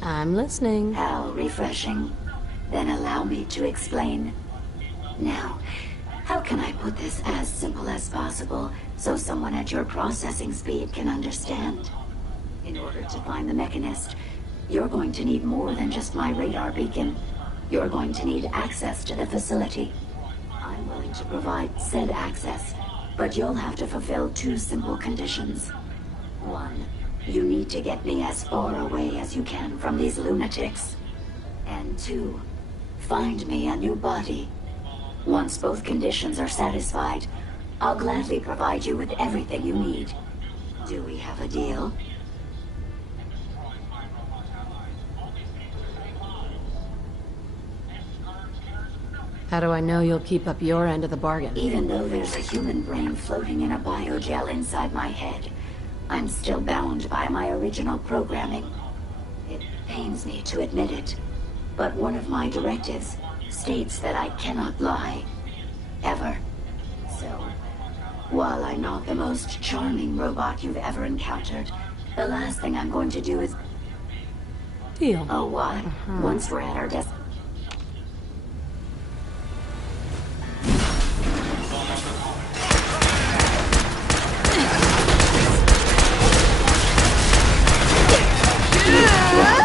I'm listening. How refreshing. Then allow me to explain. Now, how can I put this as simple as possible so someone at your processing speed can understand? In order to find the Mechanist, you're going to need more than just my radar beacon. You're going to need access to the facility. I'm willing to provide said access, but you'll have to fulfill two simple conditions. One, you need to get me as far away as you can from these lunatics. And two, find me a new body. Once both conditions are satisfied, I'll gladly provide you with everything you need. Do we have a deal? How do I know you'll keep up your end of the bargain? Even though there's a human brain floating in a biogel inside my head, I'm still bound by my original programming. It pains me to admit it, but one of my directives states that I cannot lie. Ever. So, while I'm not the most charming robot you've ever encountered, the last thing I'm going to do is... Deal. Oh, what? Once we're at our desk...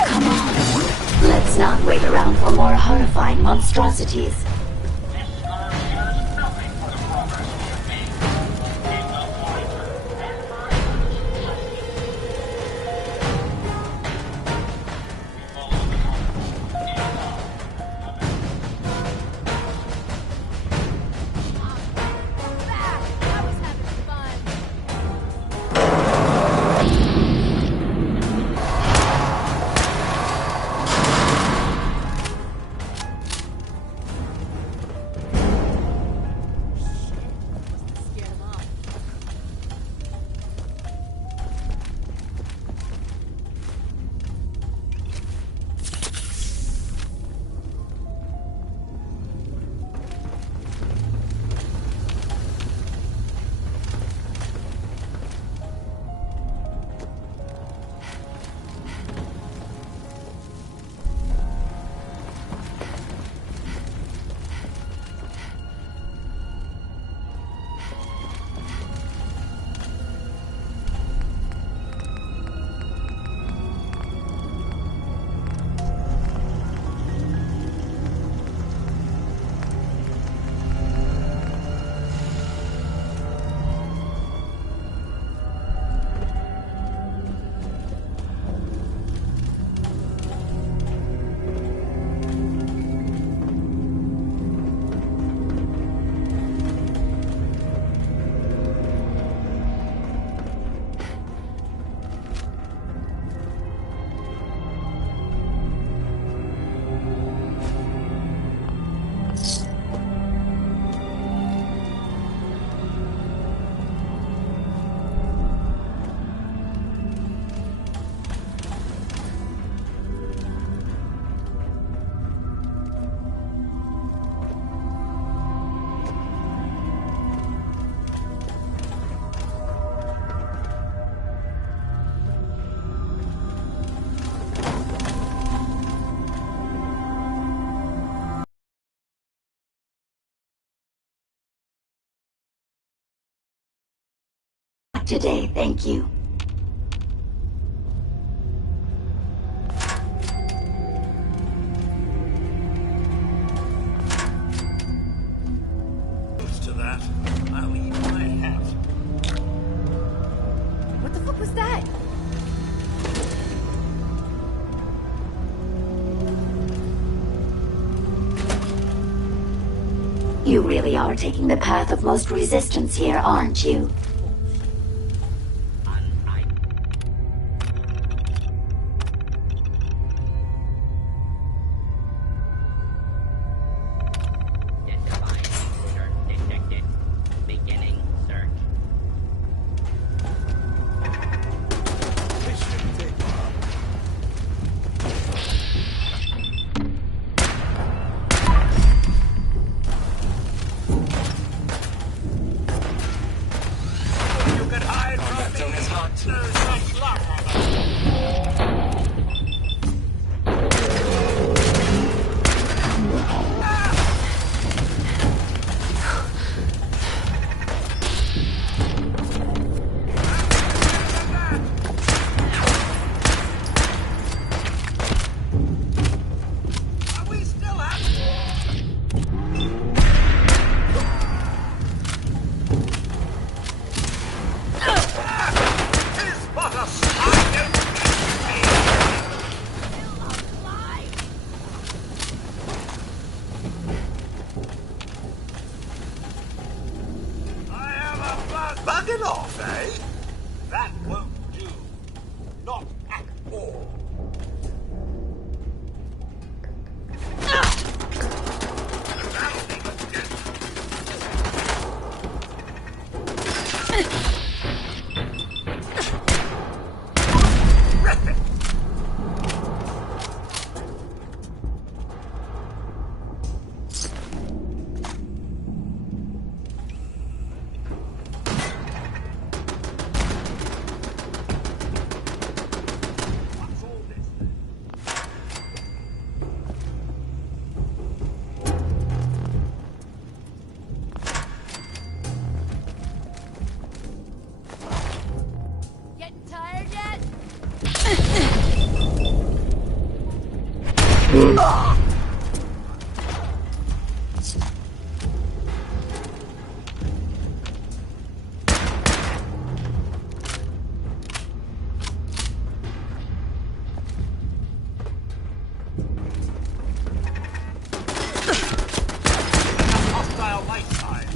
Come on. Let's not wait around for more horrifying monstrosities. today, thank you. To that, I'll eat my hat. What the fuck was that? You really are taking the path of most resistance here, aren't you? Beginning search. You can hide from me. There's some slap on that. Are we still at? Is but a slide. I am a bug. Bugging off, eh? That won't do. Not at all. Getting tired yet? Hostile light side.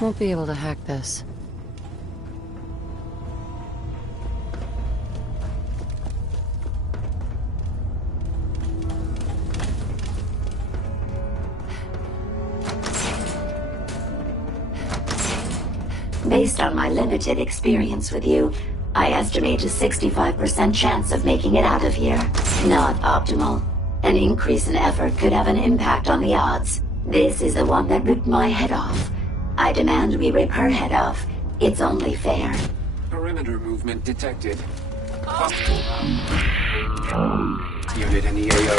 Won't be able to hack this. Based on my limited experience with you, I estimate a 65% chance of making it out of here. Not optimal. An increase in effort could have an impact on the odds. This is the one that ripped my head off. I demand we rip her head off. It's only fair. Perimeter movement detected. Unit in the AO.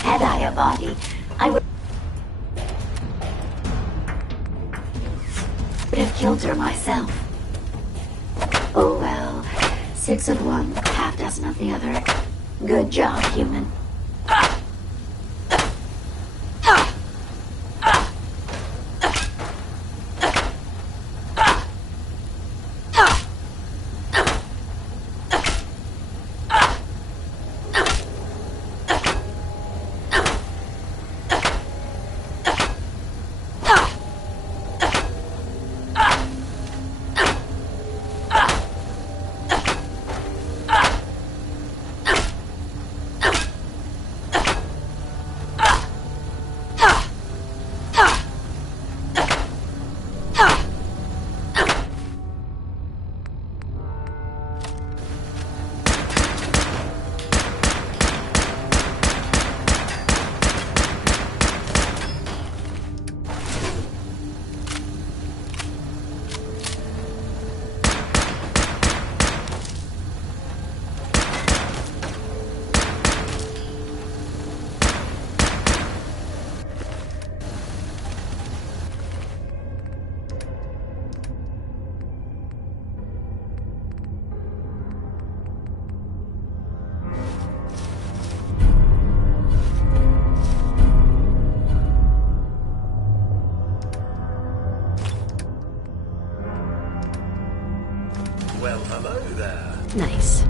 Had I a body, I would have killed her myself. Oh well, 6 of one, half dozen of the other. Good job, human. Well, hello there. Nice.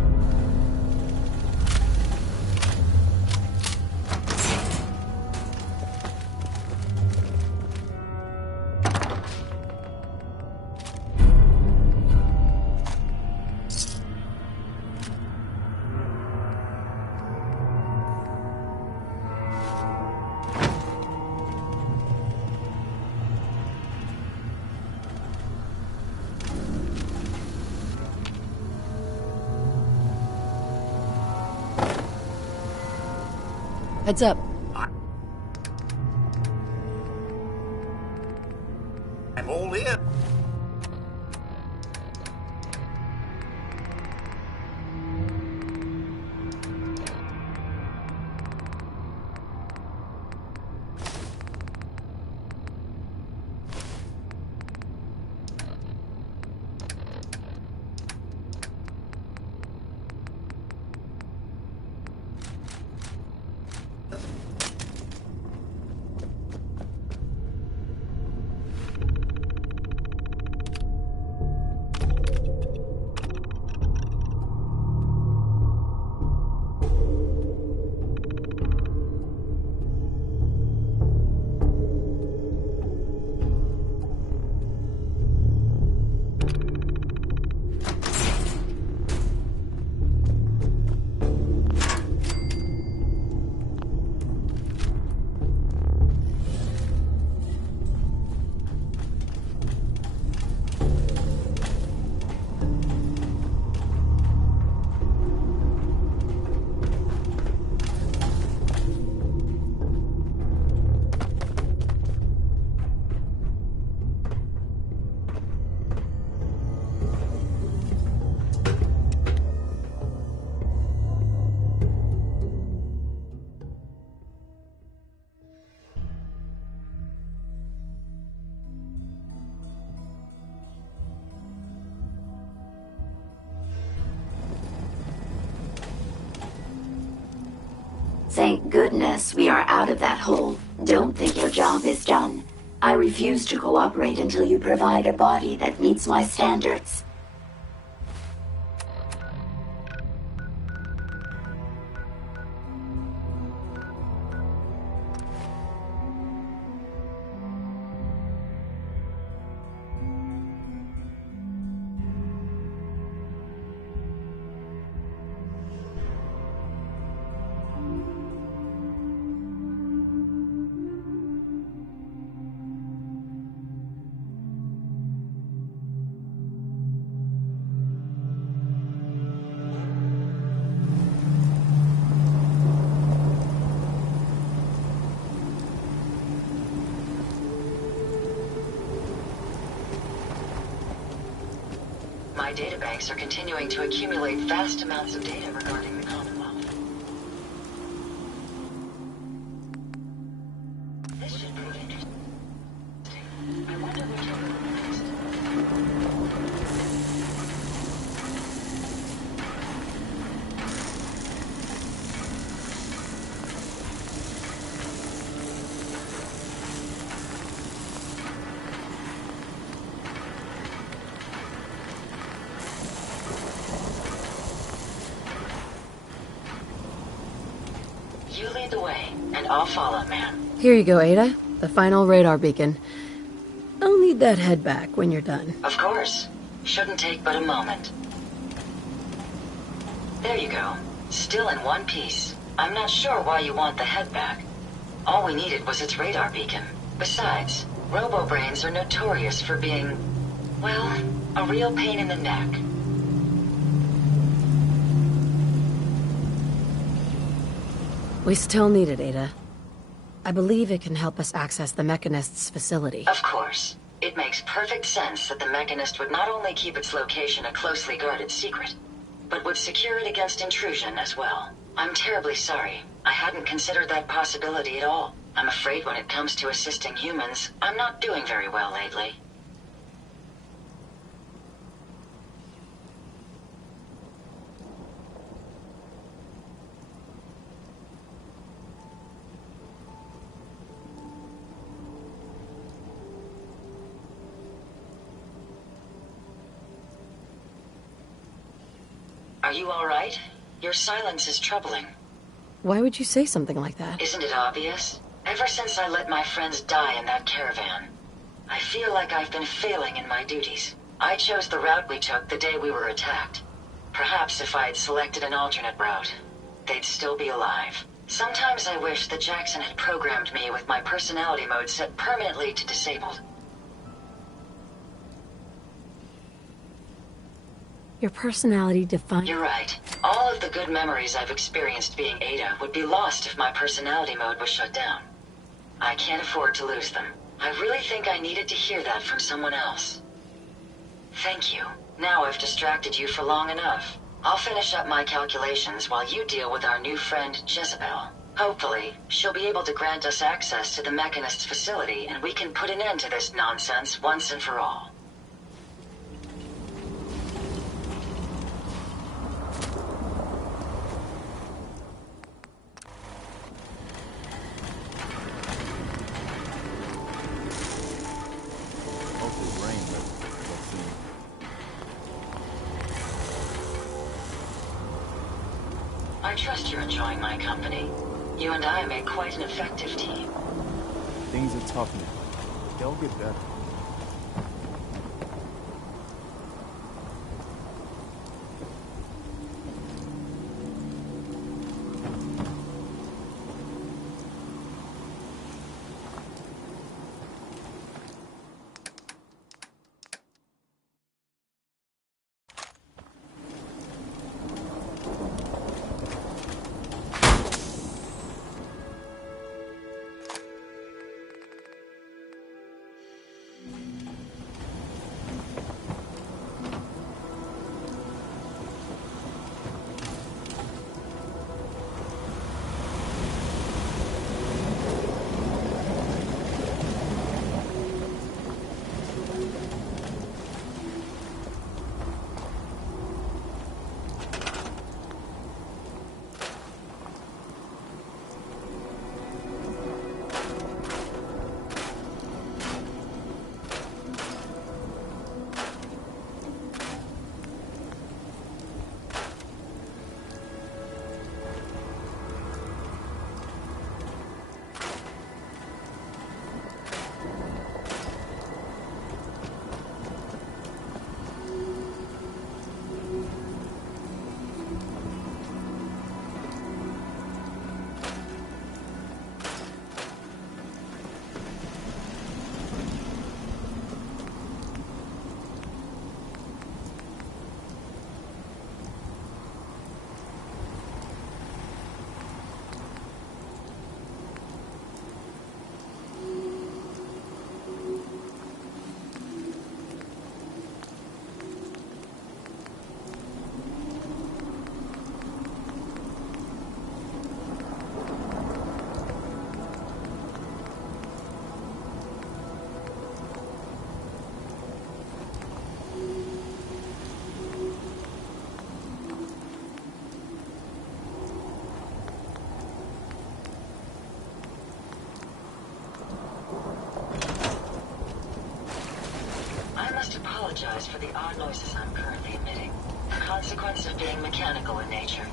Heads up. I'm all in. Thank goodness we are out of that hole. Don't think your job is done. I refuse to cooperate until you provide a body that meets my standards. My databanks are continuing to accumulate vast amounts of data regarding the Commonwealth. This should prove interesting. I wonder which will go next. You lead the way, and I'll follow, ma'am. Here you go, Ada. The final radar beacon. I'll need that head back when you're done. Of course. Shouldn't take but a moment. There you go. Still in one piece. I'm not sure why you want the head back. All we needed was its radar beacon. Besides, robo-brains are notorious for being, well, a real pain in the neck. We still need it, Ada. I believe it can help us access the Mechanist's facility. Of course. It makes perfect sense that the Mechanist would not only keep its location a closely guarded secret, but would secure it against intrusion as well. I'm terribly sorry. I hadn't considered that possibility at all. I'm afraid when it comes to assisting humans, I'm not doing very well lately. Are you all right? Your silence is troubling. Why would you say something like that? Isn't it obvious? Ever since I let my friends die in that caravan, I feel like I've been failing in my duties. I chose the route we took the day we were attacked. Perhaps if I had selected an alternate route, they'd still be alive. Sometimes I wish that Jackson had programmed me with my personality mode set permanently to disabled. Your personality defined... You're right. All of the good memories I've experienced being Ada would be lost if my personality mode was shut down. I can't afford to lose them. I really think I needed to hear that from someone else. Thank you. Now I've distracted you for long enough. I'll finish up my calculations while you deal with our new friend, Jezebel. Hopefully, she'll be able to grant us access to the Mechanist's facility and we can put an end to this nonsense once and for all. I trust you're enjoying my company. You and I make quite an effective team. Things are tough now. They'll get better. for the odd noises I'm currently emitting. A consequence of being mechanical in nature.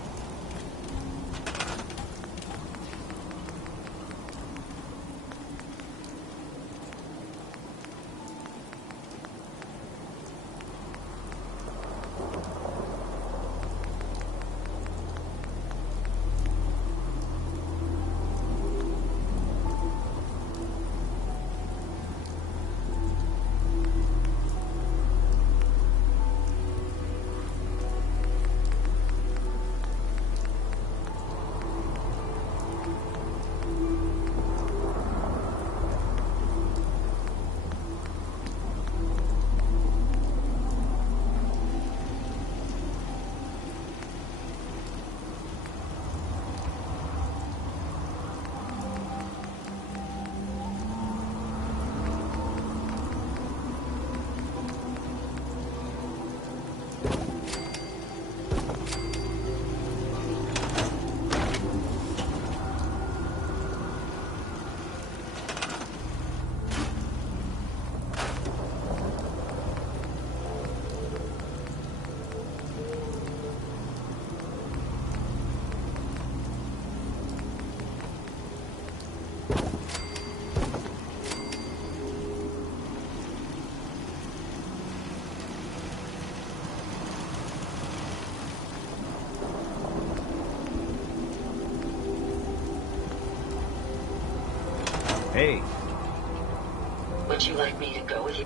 Hey. Would you like me to go with you?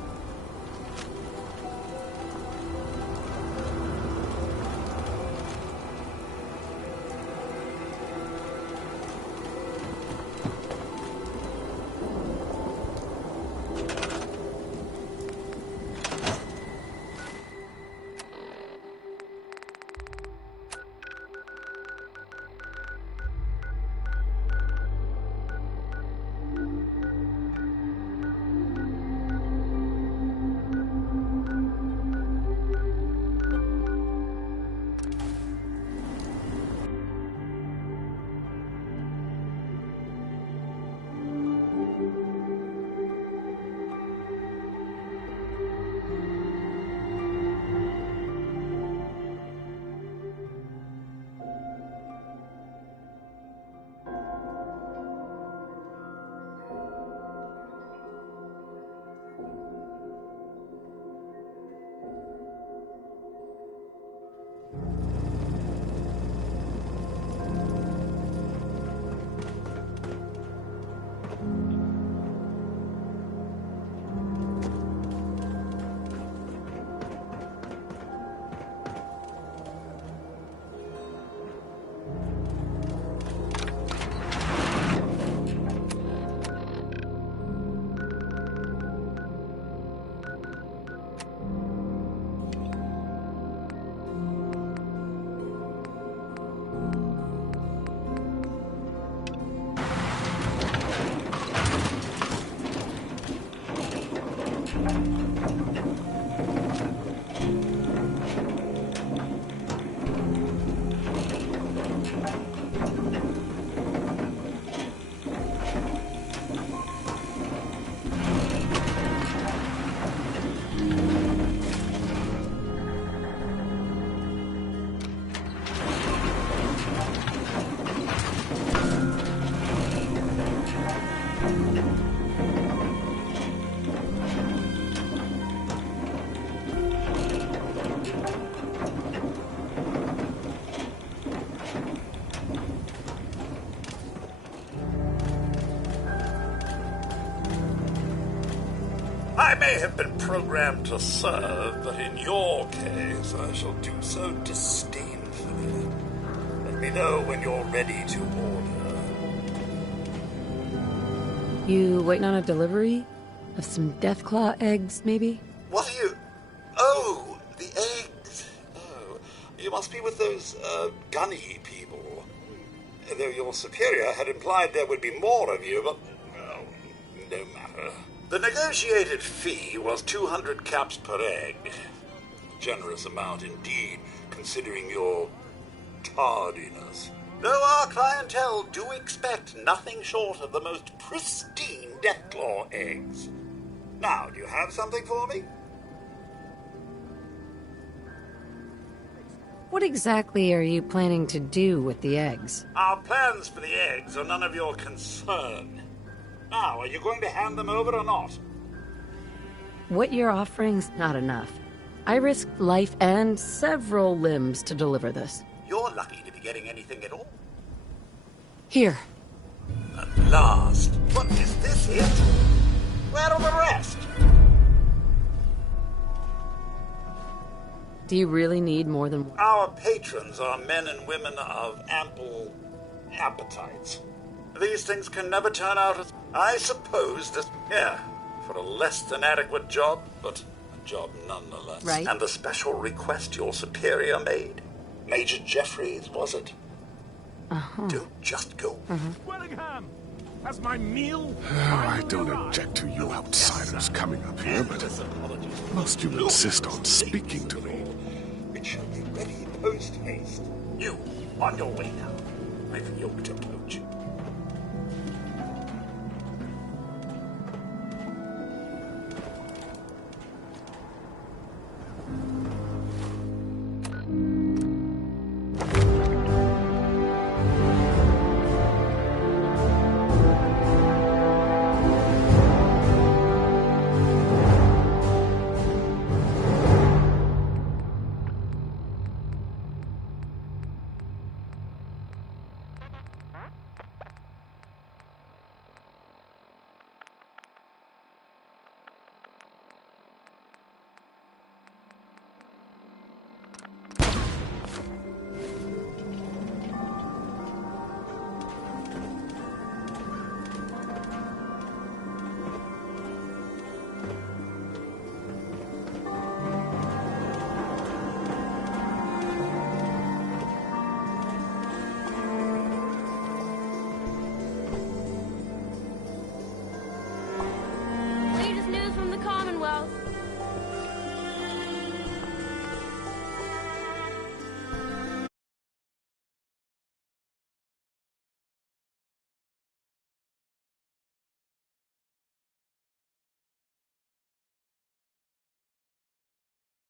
I may have been programmed to serve, but in your case, I shall do so disdainfully. Let me know when you're ready to order. You waiting on a delivery? Of some Deathclaw eggs, maybe? What are you... Oh, the eggs. Oh, you must be with those, gunny people. Though your superior had implied there would be more of you, but... Oh, no matter. The negotiated fee was 200 caps per egg. Generous amount indeed, considering your tardiness. Though our clientele do expect nothing short of the most pristine Deathclaw eggs. Now, do you have something for me? What exactly are you planning to do with the eggs? Our plans for the eggs are none of your concern. Now, are you going to hand them over or not? What you're offering's not enough. I risked life and several limbs to deliver this. You're lucky to be getting anything at all. Here. At last. What is this it? Where are the rest? Do you really need more than one? Our patrons are men and women of ample appetites. These things can never turn out as... I suppose that... Yeah, for a less than adequate job, but a job nonetheless. Right. And the special request your superior made. Major Jeffries, was it? Don't just go. Willingham! Has my meal? I don't object to you outsiders coming up here, but must you insist on speaking to me? It shall be ready post-haste. You, on your way now. I've yoked a poach.